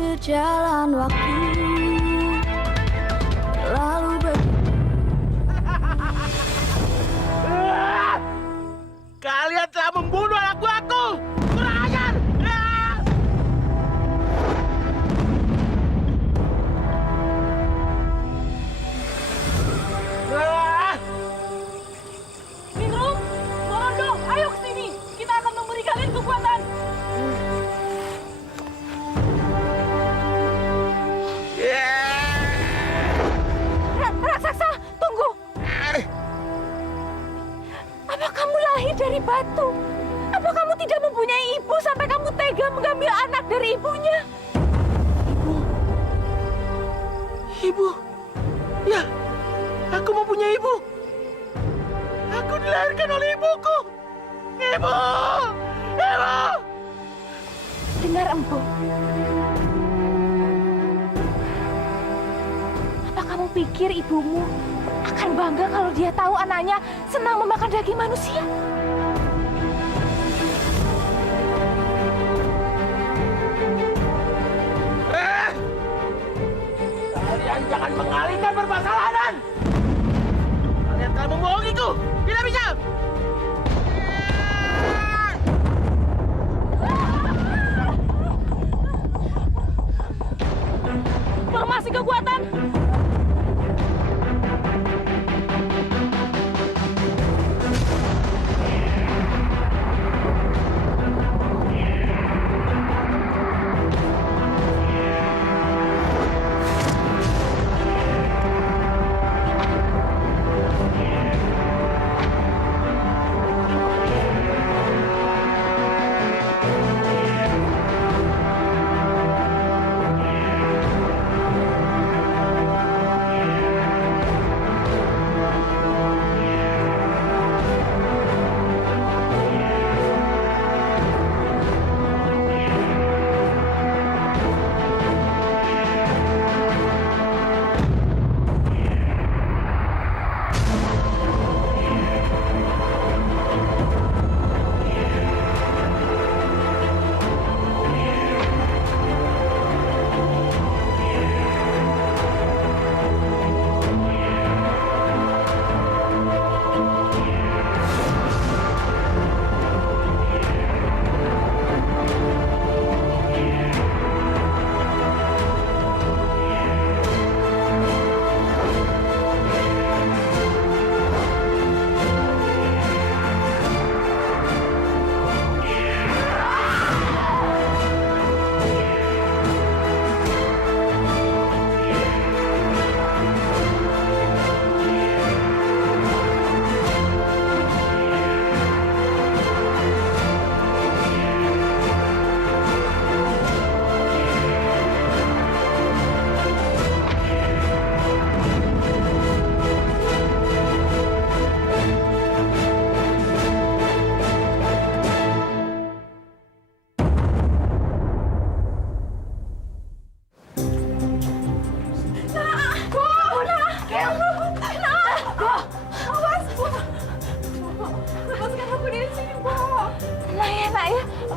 Berjalan waktu lalu Kalian telah membunuh anak buahku. Kurang ajar. Ningrum, Rondo, ayo ke sini. Kita akan memberi kalian kekuatan. Raksasa, tunggu. Apa kamu lahir dari batu? Apa kamu tidak mempunyai ibu sampai kamu tega mengambil anak dari ibunya? Ibu. Ya, aku mempunyai ibu. Aku dilahirkan oleh ibuku. Ibu! Ibu! Dengar, Empu. Apa kamu pikir ibumu akan bangga kalau dia tahu anaknya senang memakan daging manusia? Kalian jangan mengalihkan permasalahan. Kalian telah membohongiku. Tidak bisa. Formasi kekuatan.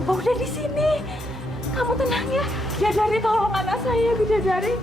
Mbak udah di sini. Kamu tenang ya. Bidadari, tolong anak saya, Bidadari.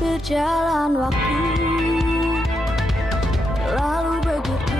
Berjalan waktu lalu begitu.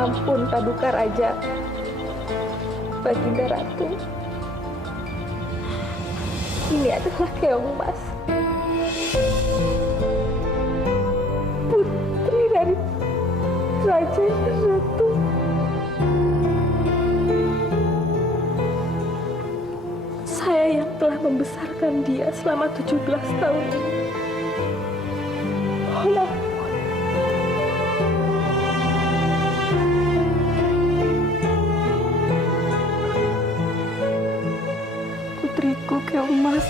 ampun Paduka Raja, Baginda Ratu. Ini adalah Keongmas, putri dari Raja dan Ratu. Saya yang telah membesarkan dia selama 17 tahun ini. Mohon ampun. Putriku Keongmas.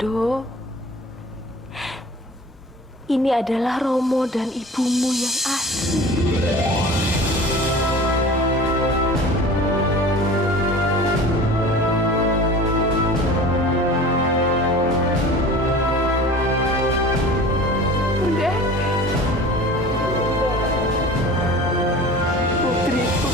Do, ini adalah Romo dan ibumu yang asli. Bunda, putriku.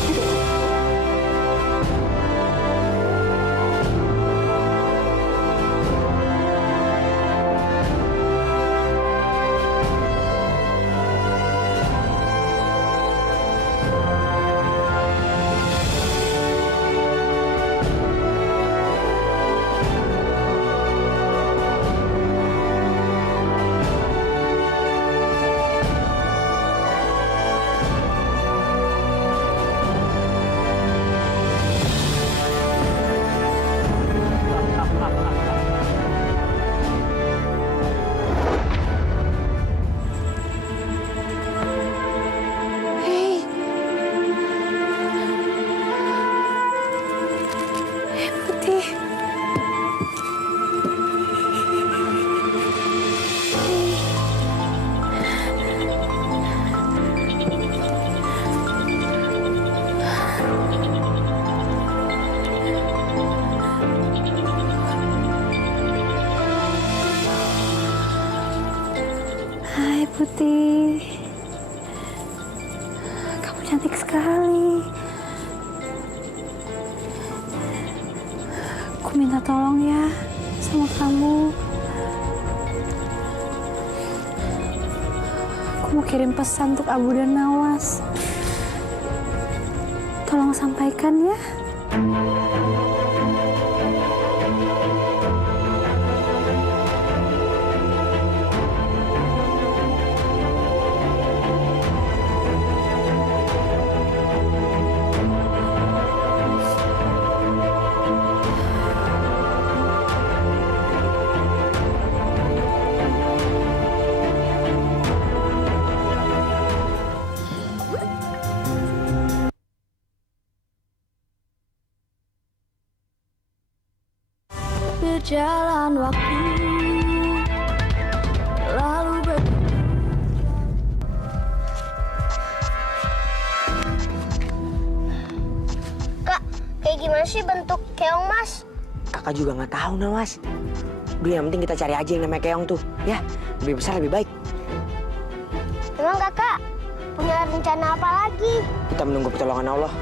Hai Putih, kamu cantik sekali. Aku minta tolong ya sama kamu. Aku mau kirim pesan untuk Abu dan Nawas. Tolong sampaikan ya. Berjalan waktu lalu Kak, kayak gimana sih bentuk Keongmas? Kakak juga nggak tahu, Nawas. Udah, yang penting kita cari aja yang namanya Keong tuh. Ya, lebih besar lebih baik. Emang kakak punya rencana apa lagi? Kita menunggu pertolongan Allah.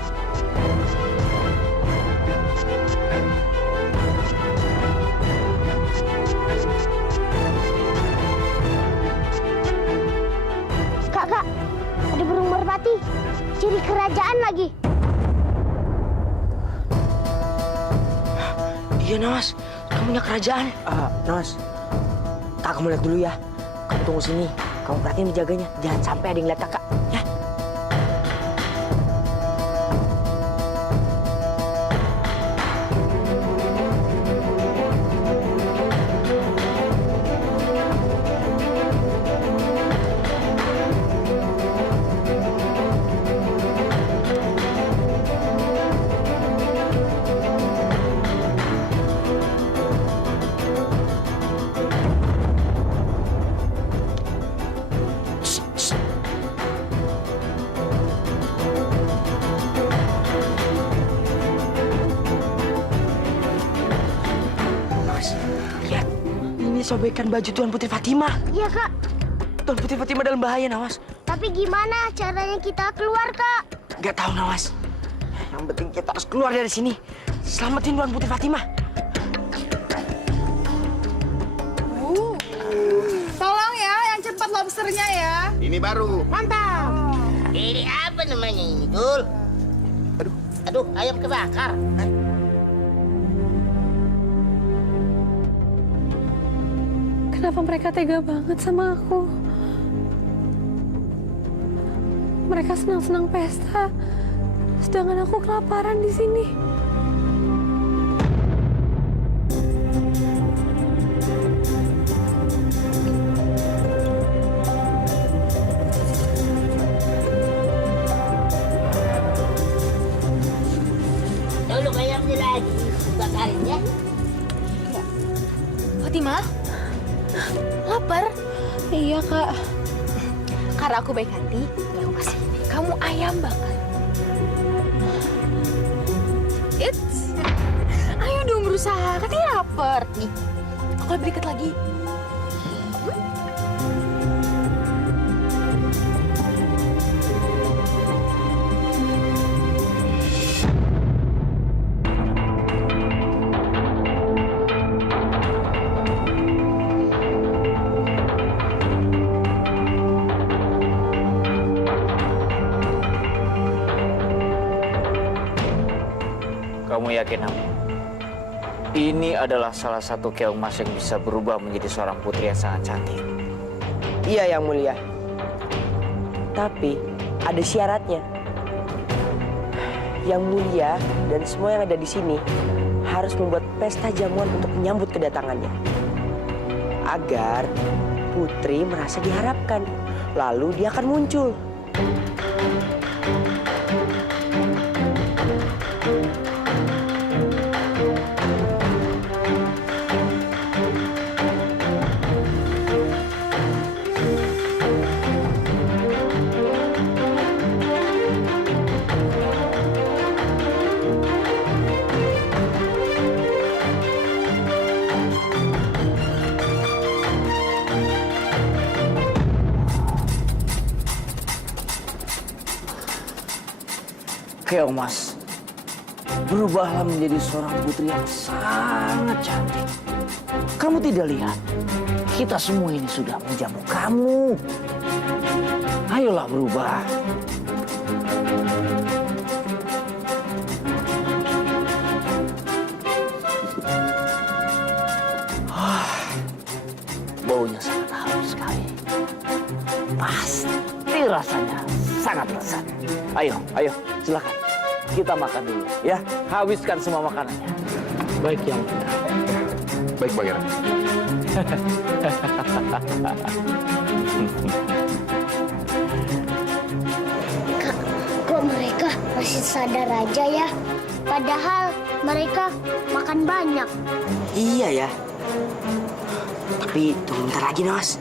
Kak, ada burung merpati. Ciri kerajaan lagi. Iya, Nawas. Kamu punya kerajaan. Nawas, kakak kamu lihat dulu ya. Kamu tunggu sini. Kamu perhatiin menjaganya. Jangan sampai ada yang lihat kakak. Ya. sobekkan baju Tuan Putri Fatima. Iya, Kak. Tuan Putri Fatima dalam bahaya, Nawas. Tapi gimana caranya kita keluar, Kak? Gak tahu, Nawas. Yang penting kita harus keluar dari sini. Selamatin Tuan Putri Fatima. Tolong ya, yang cepat lobsternya ya. Ini baru. Mantap. Ini apa namanya ini, Dul? Aduh, ayam kebakar. Kenapa mereka tega banget sama aku? Mereka senang-senang pesta, sedangkan aku kelaparan di sini. Dulu ayamnya lagi, bakarin ya. Fatima, lapar? Iya, Kak. Karena aku baik hati, aku kasih kamu ayam bakar. Ayo dong berusaha, katanya lapar. Nih, aku lebih dikit lagi. Kamu yakin, Am? Ini adalah salah satu keong mas yang bisa berubah menjadi seorang putri yang sangat cantik. Iya, Yang Mulia. Tapi ada syaratnya. Yang Mulia dan semua yang ada di sini harus membuat pesta jamuan untuk menyambut kedatangannya. Agar putri merasa diharapkan. Lalu dia akan muncul. Keong mas, berubahlah menjadi seorang putri yang sangat cantik. Kamu tidak lihat, kita semua ini sudah menjamu kamu. Ayolah berubah. Baunya sangat harum sekali. Pasti rasanya sangat lezat. Ayo, silakan. Kita makan dulu, ya. Habiskan semua makanannya. Baik, Yang Mulia. Baik, Pangeran. Kak, kok mereka masih sadar aja ya? Padahal mereka makan banyak. Iya ya. Tapi tunggu bentar lagi, Nawas.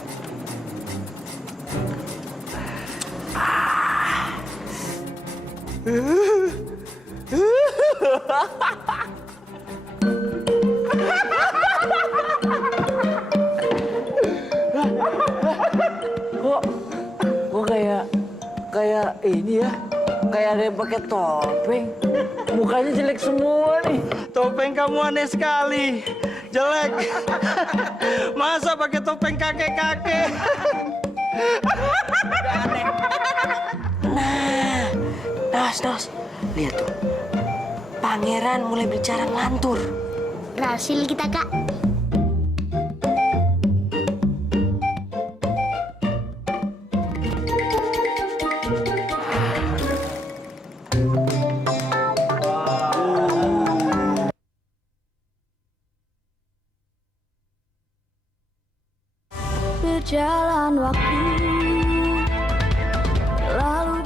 Kok kayak ini ya? Kayak ada yang pakai topeng. Mukanya jelek semua nih. Topeng kamu aneh sekali. Jelek. Masa pakai topeng kakek-kakek? Nawas. Lihat tuh. Pangeran mulai bicara ngelantur. Berhasil kita, Kak. Berjalan waktu lalu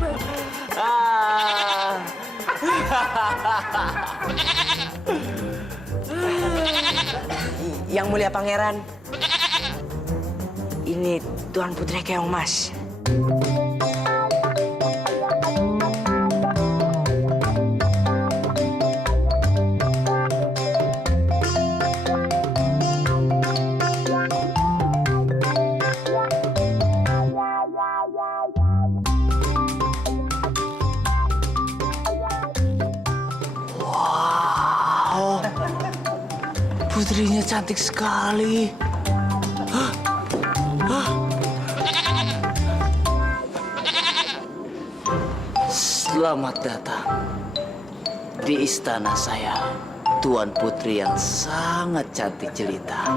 Yang Mulia Pangeran, ini Tuan Putri Keong Mas. Allah, putrinya cantik sekali. Selamat datang di istana saya, Tuan Putri yang sangat cantik jelita.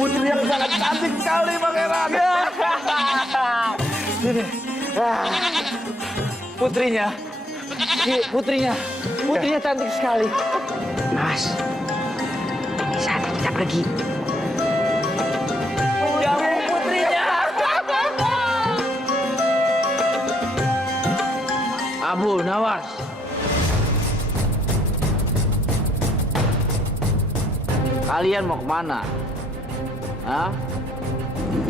Putri yang sangat cantik sekali, Pangeran. Ini, putrinya cantik sekali. Mas, ini saatnya kita pergi. Abu Nawas, kalian mau kemana? Hah?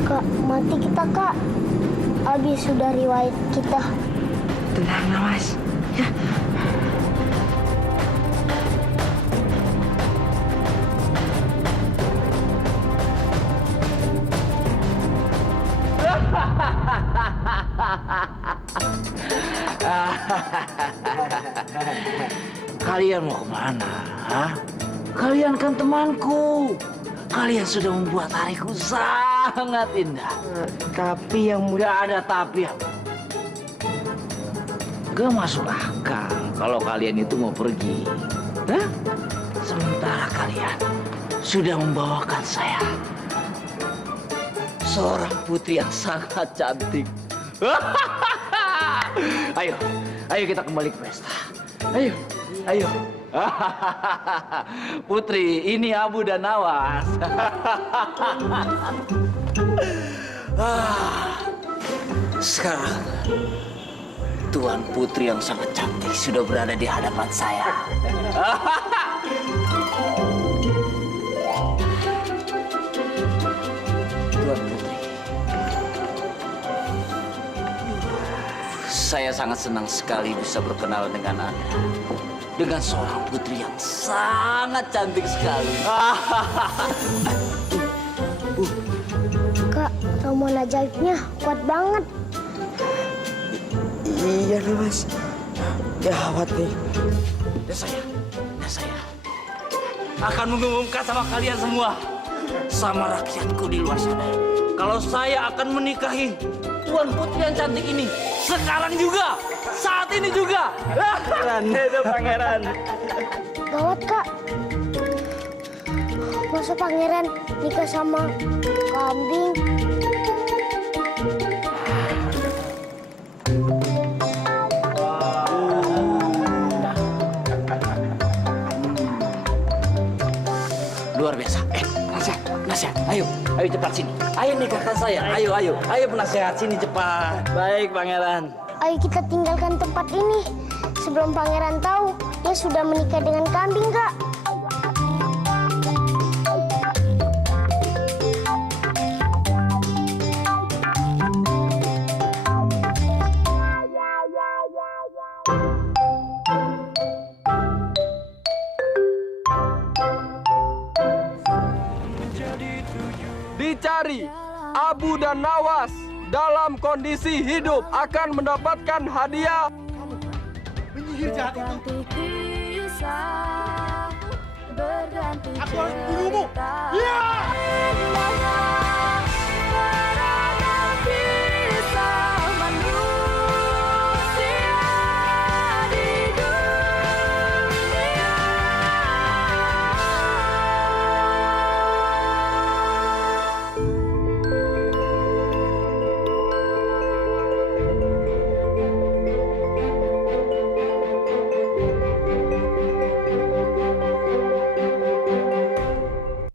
Kak, mati kita, Kak. Abi sudah riwayat kita. Tenang, Nawas. Ya. Kalian mau kemana? Hah? Kalian kan temanku. Kalian sudah membuat hariku sangat indah. Tapi yang mudah ada tapi apa? Gak masuk akal kalau kalian itu mau pergi. Hah? Sementara kalian sudah membawakan saya seorang putri yang sangat cantik. Ayo kita kembali ke pesta. Ayo. Putri, ini Abu dan Nawas. Sekarang Tuan Putri yang sangat cantik sudah berada di hadapan saya. Tuan Putri, saya sangat senang sekali bisa berkenalan dengan Anda. Dengan seorang putri yang sangat cantik sekali. Kak, ramuan ajaibnya kuat banget. Iya, Mas. Gawat nih. Dan saya akan mengumumkan sama kalian semua, sama rakyatku di luar sana, kalau saya akan menikahi Tuan Putri yang cantik ini sekarang juga, saat ini juga. Pangeran. Gawat, Kak. Masa pangeran nikah sama kambing? Luar biasa. Penasihat, ayo cepat sini. Ayo nikahkan saya. Ayo penasehat sini cepat. Baik, Pangeran. Ayo kita tinggalkan tempat ini sebelum pangeran tahu dia sudah menikah dengan kambing, Kak. Dicari Abu dan Nawas dalam kondisi hidup akan mendapatkan hadiah. Penyihir jahat itu. Berganti Aku harus membunuhmu. Ya!